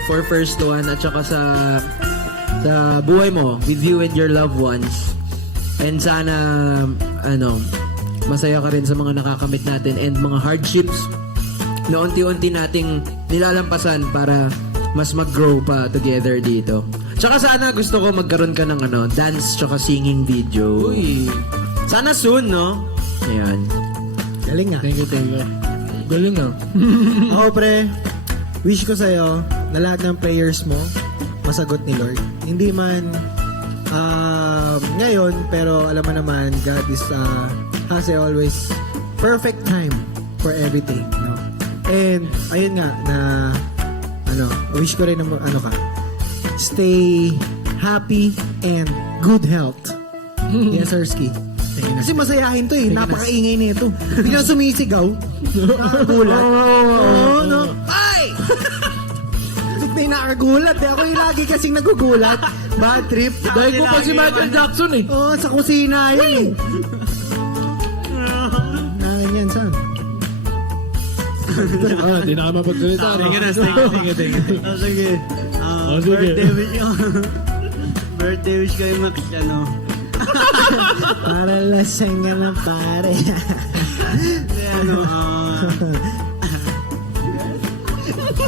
for first one at saka sa buhay mo with you and your loved ones. And sana masaya ka rin sa mga nakakamit natin and mga hardships na unti-unti nating nilalampasan para mas mag-grow pa together dito. Tsaka sana gusto ko magkaroon ka ng dance tsaka singing video. Uy. Sana soon, no? Ayan. Galing nga. Thank you. Galing ah. Ako pre, wish ko sa'yo na lahat ng prayers mo masagot ni Lord. Hindi man ngayon, pero alam mo naman, God is has always perfect time for everything. No? And ayun nga na wish ko rin na stay happy and good health. Yes, Sirski. Kasi masayahin to eh. Napakaingay nito. Hindi ka sumisigaw. Nakagulat. Oo, no? Ay! May nakagulat eh. Ako yung lagi kasing nagugulat. Bad trip. Dahil mo pa si Michael Jackson eh. Oo, sa kusina yun eh. Ganyan, Sam. Hindi na kami mapagsalita. Thank you. Sige. Sige. Birthday wish kay Max, Para lasang ka na pare.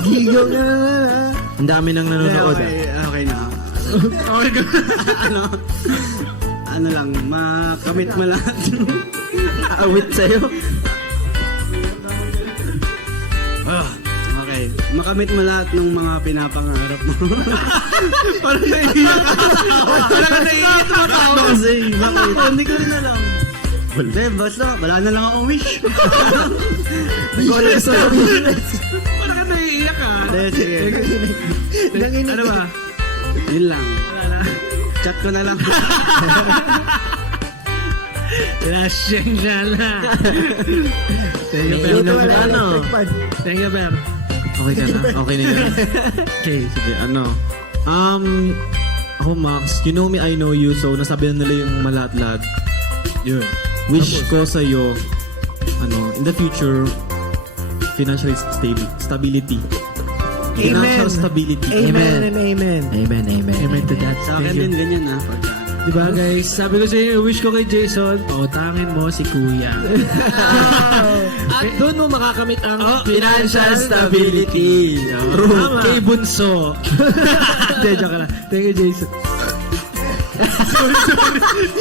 Gigaw ka na ha. Ang dami nang nanonood. Okay na. Ano lang, makamit mo lahat. Awit sa'yo. Okay, makamit mo lahat ng mga pinapangarap mo. Parang naiiyak ka. Parang naiiyak ka. Bakit? Hindi ko rin alam. Hindi, basta, wala na lang akong wish. Wala sa Parang ka naiiyak ka. Hindi, sige. Ano ba? Yun lang. Chat ko na lang. Lasensya na. Thank you, Ito Ber. ano? Thank you, Ber. Okay ka na? Okay na yun. Okay, sige, ako Max, you know me, I know you, so nasabi na nila yung malahat-lahat. Yun. Wish ko sa'yo, in the future, financial stability. Financial stability. Amen and amen. Amen. Amen to that. Sa akin din ganyan ha. Diba guys, sabi ko sa inyo, wish ko kay Jason, tangin mo si Kuya. At doon mo makakamit ang Financial stability. True. Kay Bunso. Hindi, joke lang. Thank you, Jason.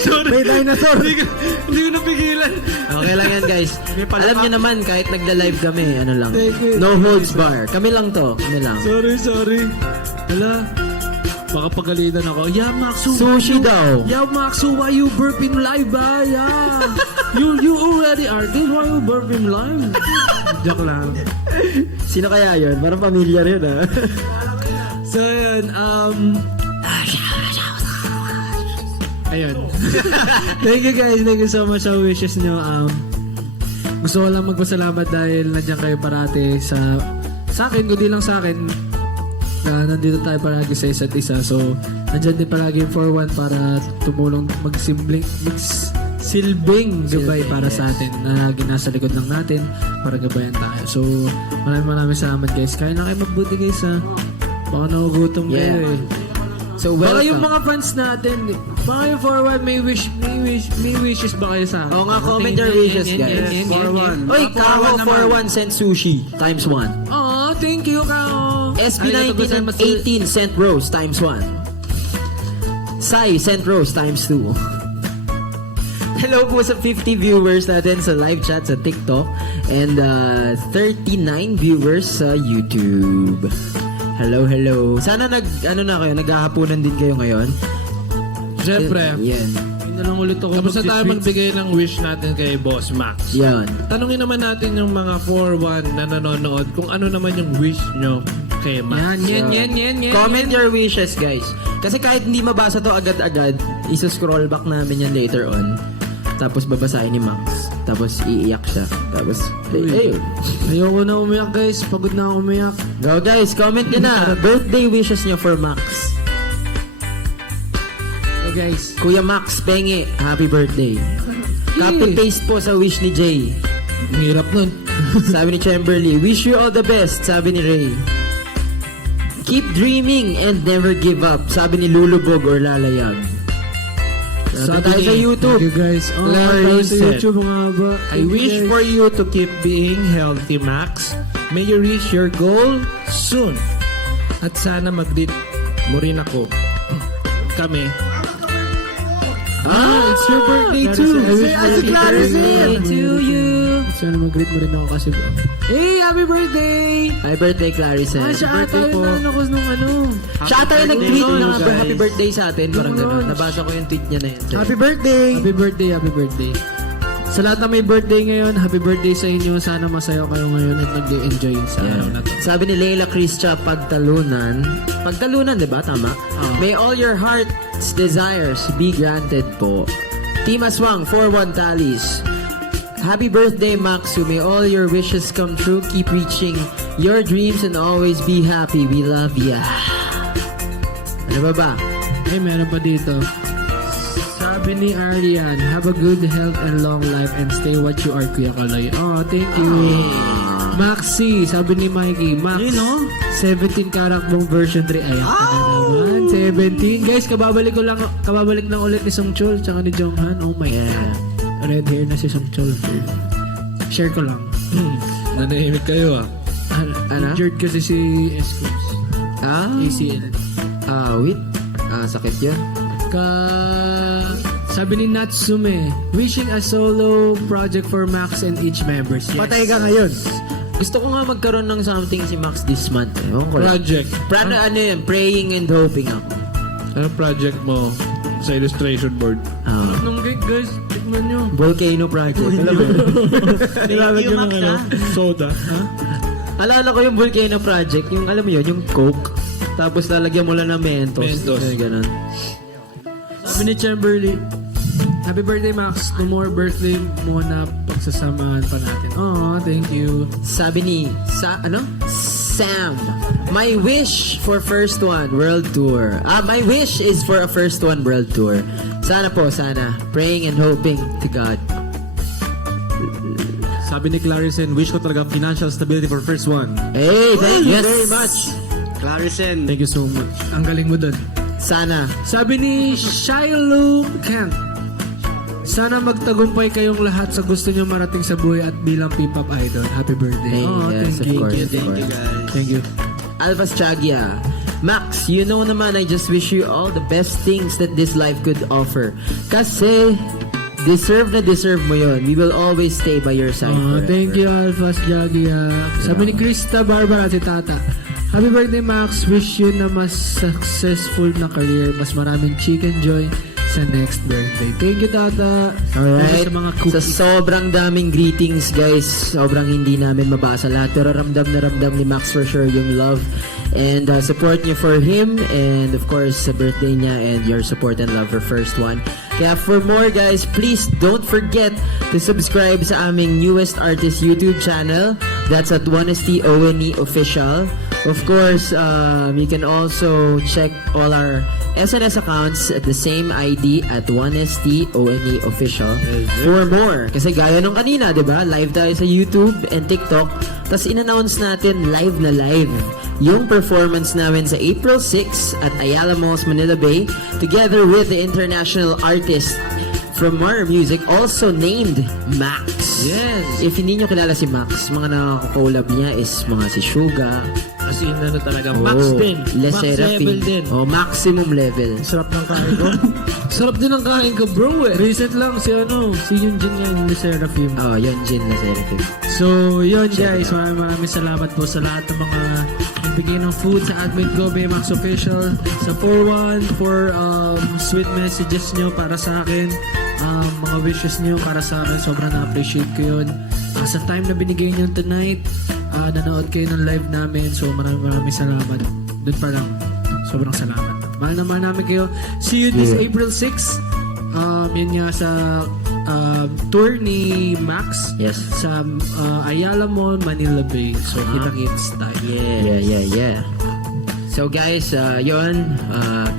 Sorry. May dinosaur. Hindi ko napigilan. Okay lang yan, guys. Alam niyo naman, kahit nagla-live kami, lang. Thank you. No holds bar. Kami lang to. Kami lang. Sorry. Hala. Baka pagalitan ako. Yeah, Maxu. Sushi daw. Yeah, Maxu, why you burping live, ah? Yeah. You already artist, why you burping live? Joke lang. Sino kaya yun? Parang familiar yun, ha? So, yun, ayun. Thank you guys. Thank you so much sa wishes nyo. Gusto ko lang magpasalamat dahil nandiyan kayo parati sa akin, kundi lang sa akin. Nandito tayo palagi sa isa't isa. So, nandiyan din palagi yung 4-1 para tumulong magsilbing gabay para sa atin na ginasa likod lang natin para gabayan tayo. So, maraming salamat guys. Kaya na kayo magbuti guys ha. Baka nagugutom kayo eh. So, Baka welcome. yung mga fans natin, baka yung 4-1 may wishes ba kayo sa akin? Oo nga, comment your wishes, guys. 4-1. Oy, Kako 41 cent sushi times 1. Oh, thank you, Kao. SB19 18 cent rose times 1. Sai cent rose times 2. Hello po sa 50 viewers natin sa live chat sa TikTok and 39 viewers sa YouTube. Hello. Sana naghahaponan din kayo ngayon. Siyempre. Yan. Na lang ulit ako. Tapos na tayo magbigay ng wish natin kay Boss Max. Yan. Tanungin naman natin yung mga 4-1 na nanonood kung ano naman yung wish nyo kay Max. Yan. Comment your wishes, guys. Kasi kahit hindi mabasa to agad-agad, isa-scroll back namin yan later on. Tapos babasahin ni Max. Tapos iiyak siya. Tapos, ayun. Ayoko na umiyak guys. Pagod na ako umiyak. Go guys, comment nyo na. Birthday wishes nyo for Max. Okay guys. Kuya Max Penge, happy birthday. Copy paste po sa wish ni Jay. Ang hirap nun. Sabi ni Chamberlain, wish you all the best. Sabi ni Ray. Keep dreaming and never give up. Sabi ni Lulubog or Lalayag. Sabi tayo sa YouTube. Thank you guys. Oh, Larry tayo sa said, YouTube mga ba. I wish for you to keep being healthy, Max. May you reach your goal soon. At sana mag-date mo rin ako. Kami. It's your birthday too. I wish Si Claricen. to you. Sana mag-greet mo rin ako kasi. Hey, happy birthday! Happy birthday, Clarissa. Siya ata yung naano ko nung ano. Siya ata yung nag-tweet ng guys. happy birthday sa atin. Parang gano'n. Nabasa ko yung tweet niya na yun. Happy birthday! Happy birthday, happy birthday. Sa lahat na may birthday ngayon, happy birthday sa inyo. Sana masaya kayo ngayon at nag-enjoy sa araw na to. Sabi ni Leila Cristia, pagtalunan. Pagtalunan, di ba? Tama? May all your heart's desires be granted po. Team Aswang, 4-1 tallies. Happy birthday, Maxu. May all your wishes come true. Keep reaching your dreams and always be happy. We love ya. Ano ba ba? Eh, meron pa dito. Sabi ni Arian, have a good health and long life and stay what you are, Kuya Kaloy. Oh, thank you. Maxi, sabi ni Mikey, Max, 17 karak mong version 3. Ayan ka na naman. 17. Guys, kababalik lang ulit ni Song Chol tsaka ni Jonghan. Oh my God. Red hair na si Song Chol. Share ko lang. Nanahimik kayo ah. Ano? Injured kasi si Escos. ACL. Wait. Sakit yun. Sabi ni Natsume, wishing a solo project for Max and each members. Yes. Patay ka ngayon. Gusto ko nga magkaroon ng something si Max this month. Ewan ko lang. Project. Ano yun? Praying and hoping ako. Ano project mo sa illustration board? Nung guys, tignan nyo. Volcano Project. Alam mo yun? Nilalagyan you, ng Max, ano, soda. Alala ko yung Volcano Project. Yung alam mo yun, yung Coke. Tapos lalagyan mo lang ng Mentos. Mentos. Ganun. Sabi ni Chamberlain, happy birthday Max, no more birthday mo na pagsasamahan pa natin. Oh, thank you. Sabi ni Sam, my wish for first one world tour. My wish is for a first one world tour. Sana po, sana. Praying and hoping to God. Sabi ni Claricen, wish ko talaga financial stability for first one. Hey, thank you Yes. very much. Claricen. Thank you so much. Ang galing mo dun. Sana. Sabi ni Shiloh Kent, sana magtagumpay kayong lahat sa gusto nyo marating sa buhay at bilang P-pop idol. Happy birthday. Yes, of course, of Thank you, course. guys. Thank you. Alvas Chagia. Max, you know naman, I just wish you all the best things that this life could offer. Kasi, deserve mo yun. We will always stay by your side Oh, forever. thank you, Alphas Jagia. Sabi ni Krista Barbara, si Tata. Happy birthday, Max. Wish you na mas successful na career. Mas maraming chicken joy sa next birthday. Thank you, Tata. Alright. Sa mga Sa cookies. sobrang daming greetings, guys. Sobrang hindi namin mabasa lahat. Pero ramdam na ramdam ni Max for sure yung love and support niyo for him. And of course, sa birthday niya and your support and love for first one. Kaya for more, guys, please don't forget to subscribe sa aming newest artist YouTube channel. That's at 1ST ONE Official. Of course, you can also check all our SNS accounts at the same ID at 1ST ONE Official for more. Kasi gaya nung kanina, di ba? Live tayo sa YouTube and TikTok. Tapos in-announce natin live na live yung performance namin sa April 6 at Ayala Malls, Manila Bay together with the international artist from Mara Music, also named Max. Yes. If hindi nyo kilala si Max, mga nakaka-collab niya is mga si Suga, As in, ano talaga, max din. Le Max Seraphim. level din. Maximum level. Sarap ng kain ko. Sarap din ng kain ko, bro eh. Recent lang si Yunjin nga yung Seraphim. Yun, Jin Le Seraphim. So, yun guys, maraming salamat po sa lahat ng mga nagbigay ng food sa admin ko, Max Official, sa 4-1, for sweet messages nyo para sa akin, mga wishes nyo para sa akin, sobrang na-appreciate ko yun. Sa time na binigay nyo tonight, nanood kayo ng live namin, so maraming salamat. Doon pa lang, sobrang salamat. Mahal naman namin kayo. See you this April 6. Yun nga sa tour ni Max. Yes. Sa Ayala Mall, Manila Bay. So, kita-kits tayo. Yeah. So guys,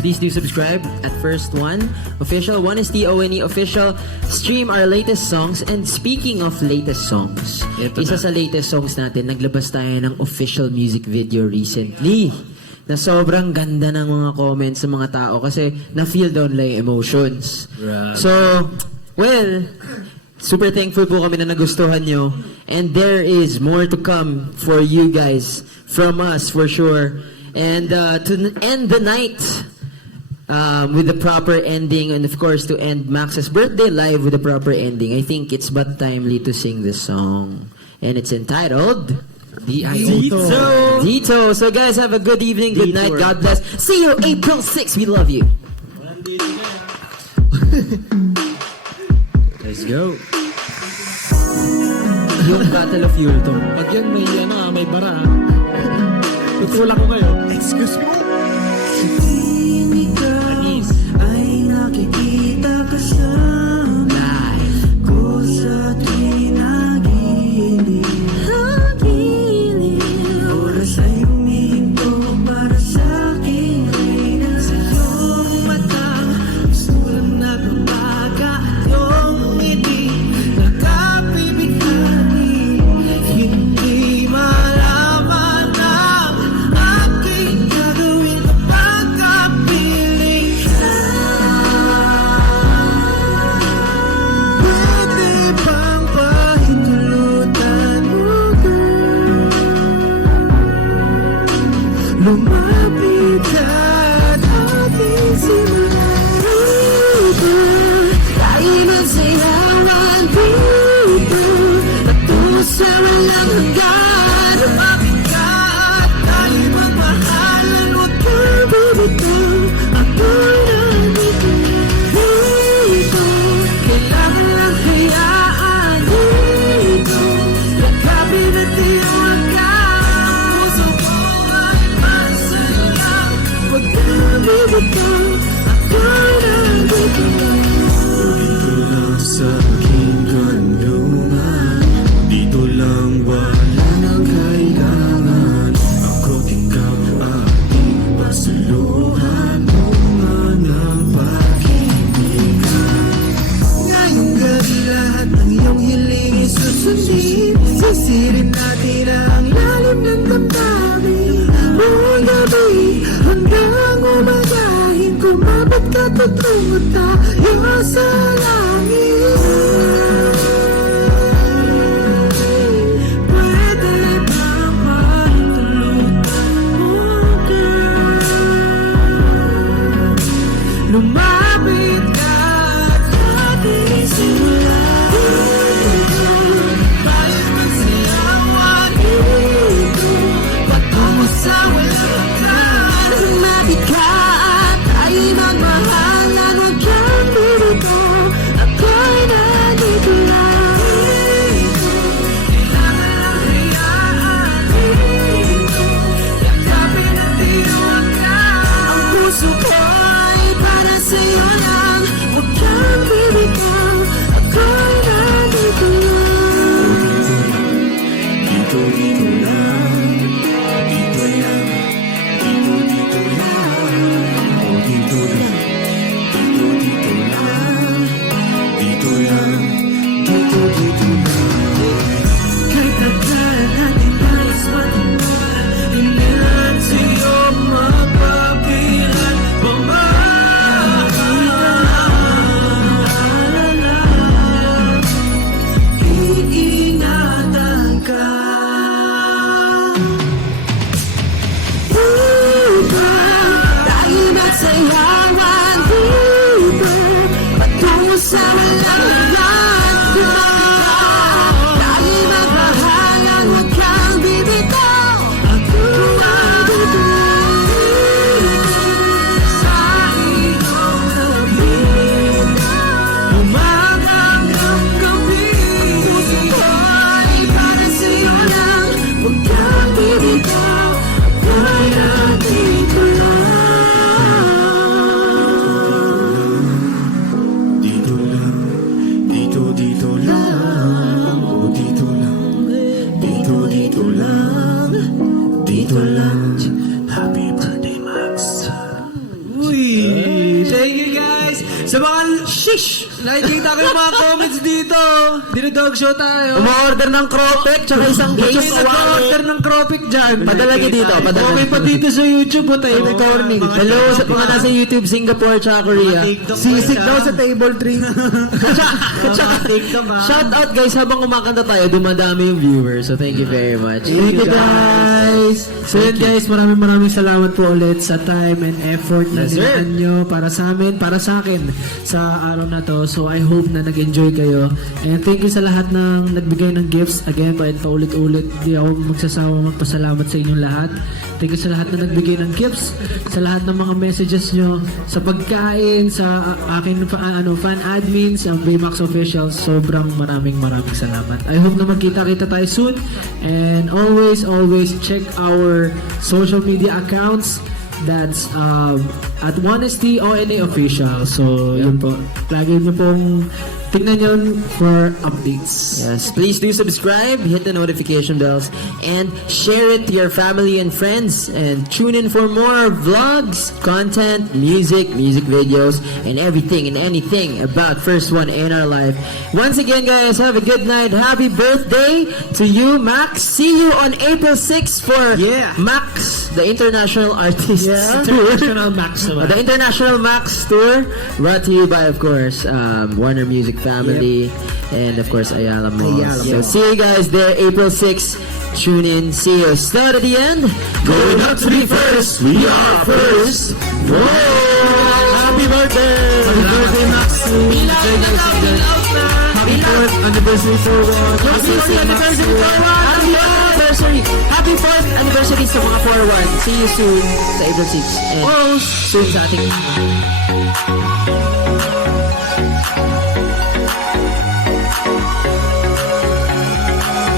please do subscribe at First One Official, One is the ONE Official. Stream our latest songs. And speaking of latest songs, isa sa latest songs natin, naglabas tayo ng official music video recently na sobrang ganda ng mga comments sa mga tao kasi na-feel down lang yung emotions. Right. So, well, super thankful po kami na nagustuhan nyo. And there is more to come for you guys from us for sure. And to end the night with the proper ending, and of course to end Max's birthday live with the proper ending, I think it's but timely to sing this song. And it's entitled Dito. So guys, have a good evening, good night, God bless. See you April 6th. We love you. Let's go. Yung Battle of Yultong. Pag yan may bara. Tutulak ko kayo. Excuse me? Anis. Ay nakikita ka sa Live. ko sa tinagilig. Oras ay huminto para sa'kin ay nasa iyong mata. Gusto lang nagbabaga yung ngiti. Nakabibighani. Hindi malaman ang aking gagawin kapag kapiling ka. Pwede bang pahintulutan mo ko? Lumapit ka at ating simulan. Tayo magsayawan dito. Patungo sa walang hanggan. Lumapit ka at tayo magmahalan. Huwag kang bumitaw. Ako'y nandito. Dito. Kailangan lang hayaan dito. Yakapin at iyong hanggan. Puso ko ay masaya. Huwag kang bumitaw. Ako'y nandito. Dito lang sa aking kanlungan. Dito lang wala nang kailangan. Ako't ikaw aking pasaluhan. Bunga ng pag-ibig. Ngayong gabi lahat ng iyong hiling isusundin. Sisirin natin ang lalim ng damdamin. Buong gabi hanggang umagahin. Kumabot ka tutungo tayo sa langit. Pwede bang pahintulutan mo ka? Lumapit ka at ating simulan. Tayo magsayawan dito. Patungo sa walang hanggan. Lumapit ka at tayo magmahalan. Huwag kang bumitaw. Ako'y Shish! Nakikita ko yung mga comments dito. Dinodog show tayo. Umorder ng cropek, tsaka isang May case. nag-order ng cropik dyan. Padala ka dito, padala. Okay pa dito sa YouTube, buta yung recording. Hello sa mga nasa YouTube, Singapore, tsaka Korea. Sisig daw sa table 3. Shout out guys, habang kumakanta tayo, dumadami yung viewers. So thank you very much. Thank you guys. So yun guys, maraming salamat po ulit sa time and effort na Yes, sir. nilaan nyo para sa amin, para sa akin sa araw na to. So I hope na nag-enjoy kayo. And thank you sa lahat ng nagbigay ng gifts. Again, paulit-ulit, di ako magsasawang magpasalamat sa inyong lahat. Thank you sa lahat na nagbigay ng gifts, sa lahat ng mga messages nyo, sa pagkain, sa akin fan admins, ang Baymax Official. Sobrang maraming salamat. I hope na magkita-kita tayo soon. And always check our social media accounts. That's at 1ST ONA Official. So, yun po. Lagi nyo pong tingnan yun for updates. Yes, please do subscribe, hit the notification bells, and share it to your family and friends. And tune in for more vlogs, content, music videos, and everything and anything about First One in our life. Once again, guys, have a good night. Happy birthday to you, Max. See you on April 6th for Max, the international artist. International Max. The International Max Tour, brought to you by, of course, Warner Music Family, and of course, Ayala Malls. So see you guys there, April 6th. Tune in. See you. Start at the end. Going up to be first. We are first. Whoa! Happy birthday! Happy birthday, Max. Happy 4th anniversary for Happy anniversary! Happy 4th anniversary sa mga 4-1. See you soon sa April 6th. And soon sa ating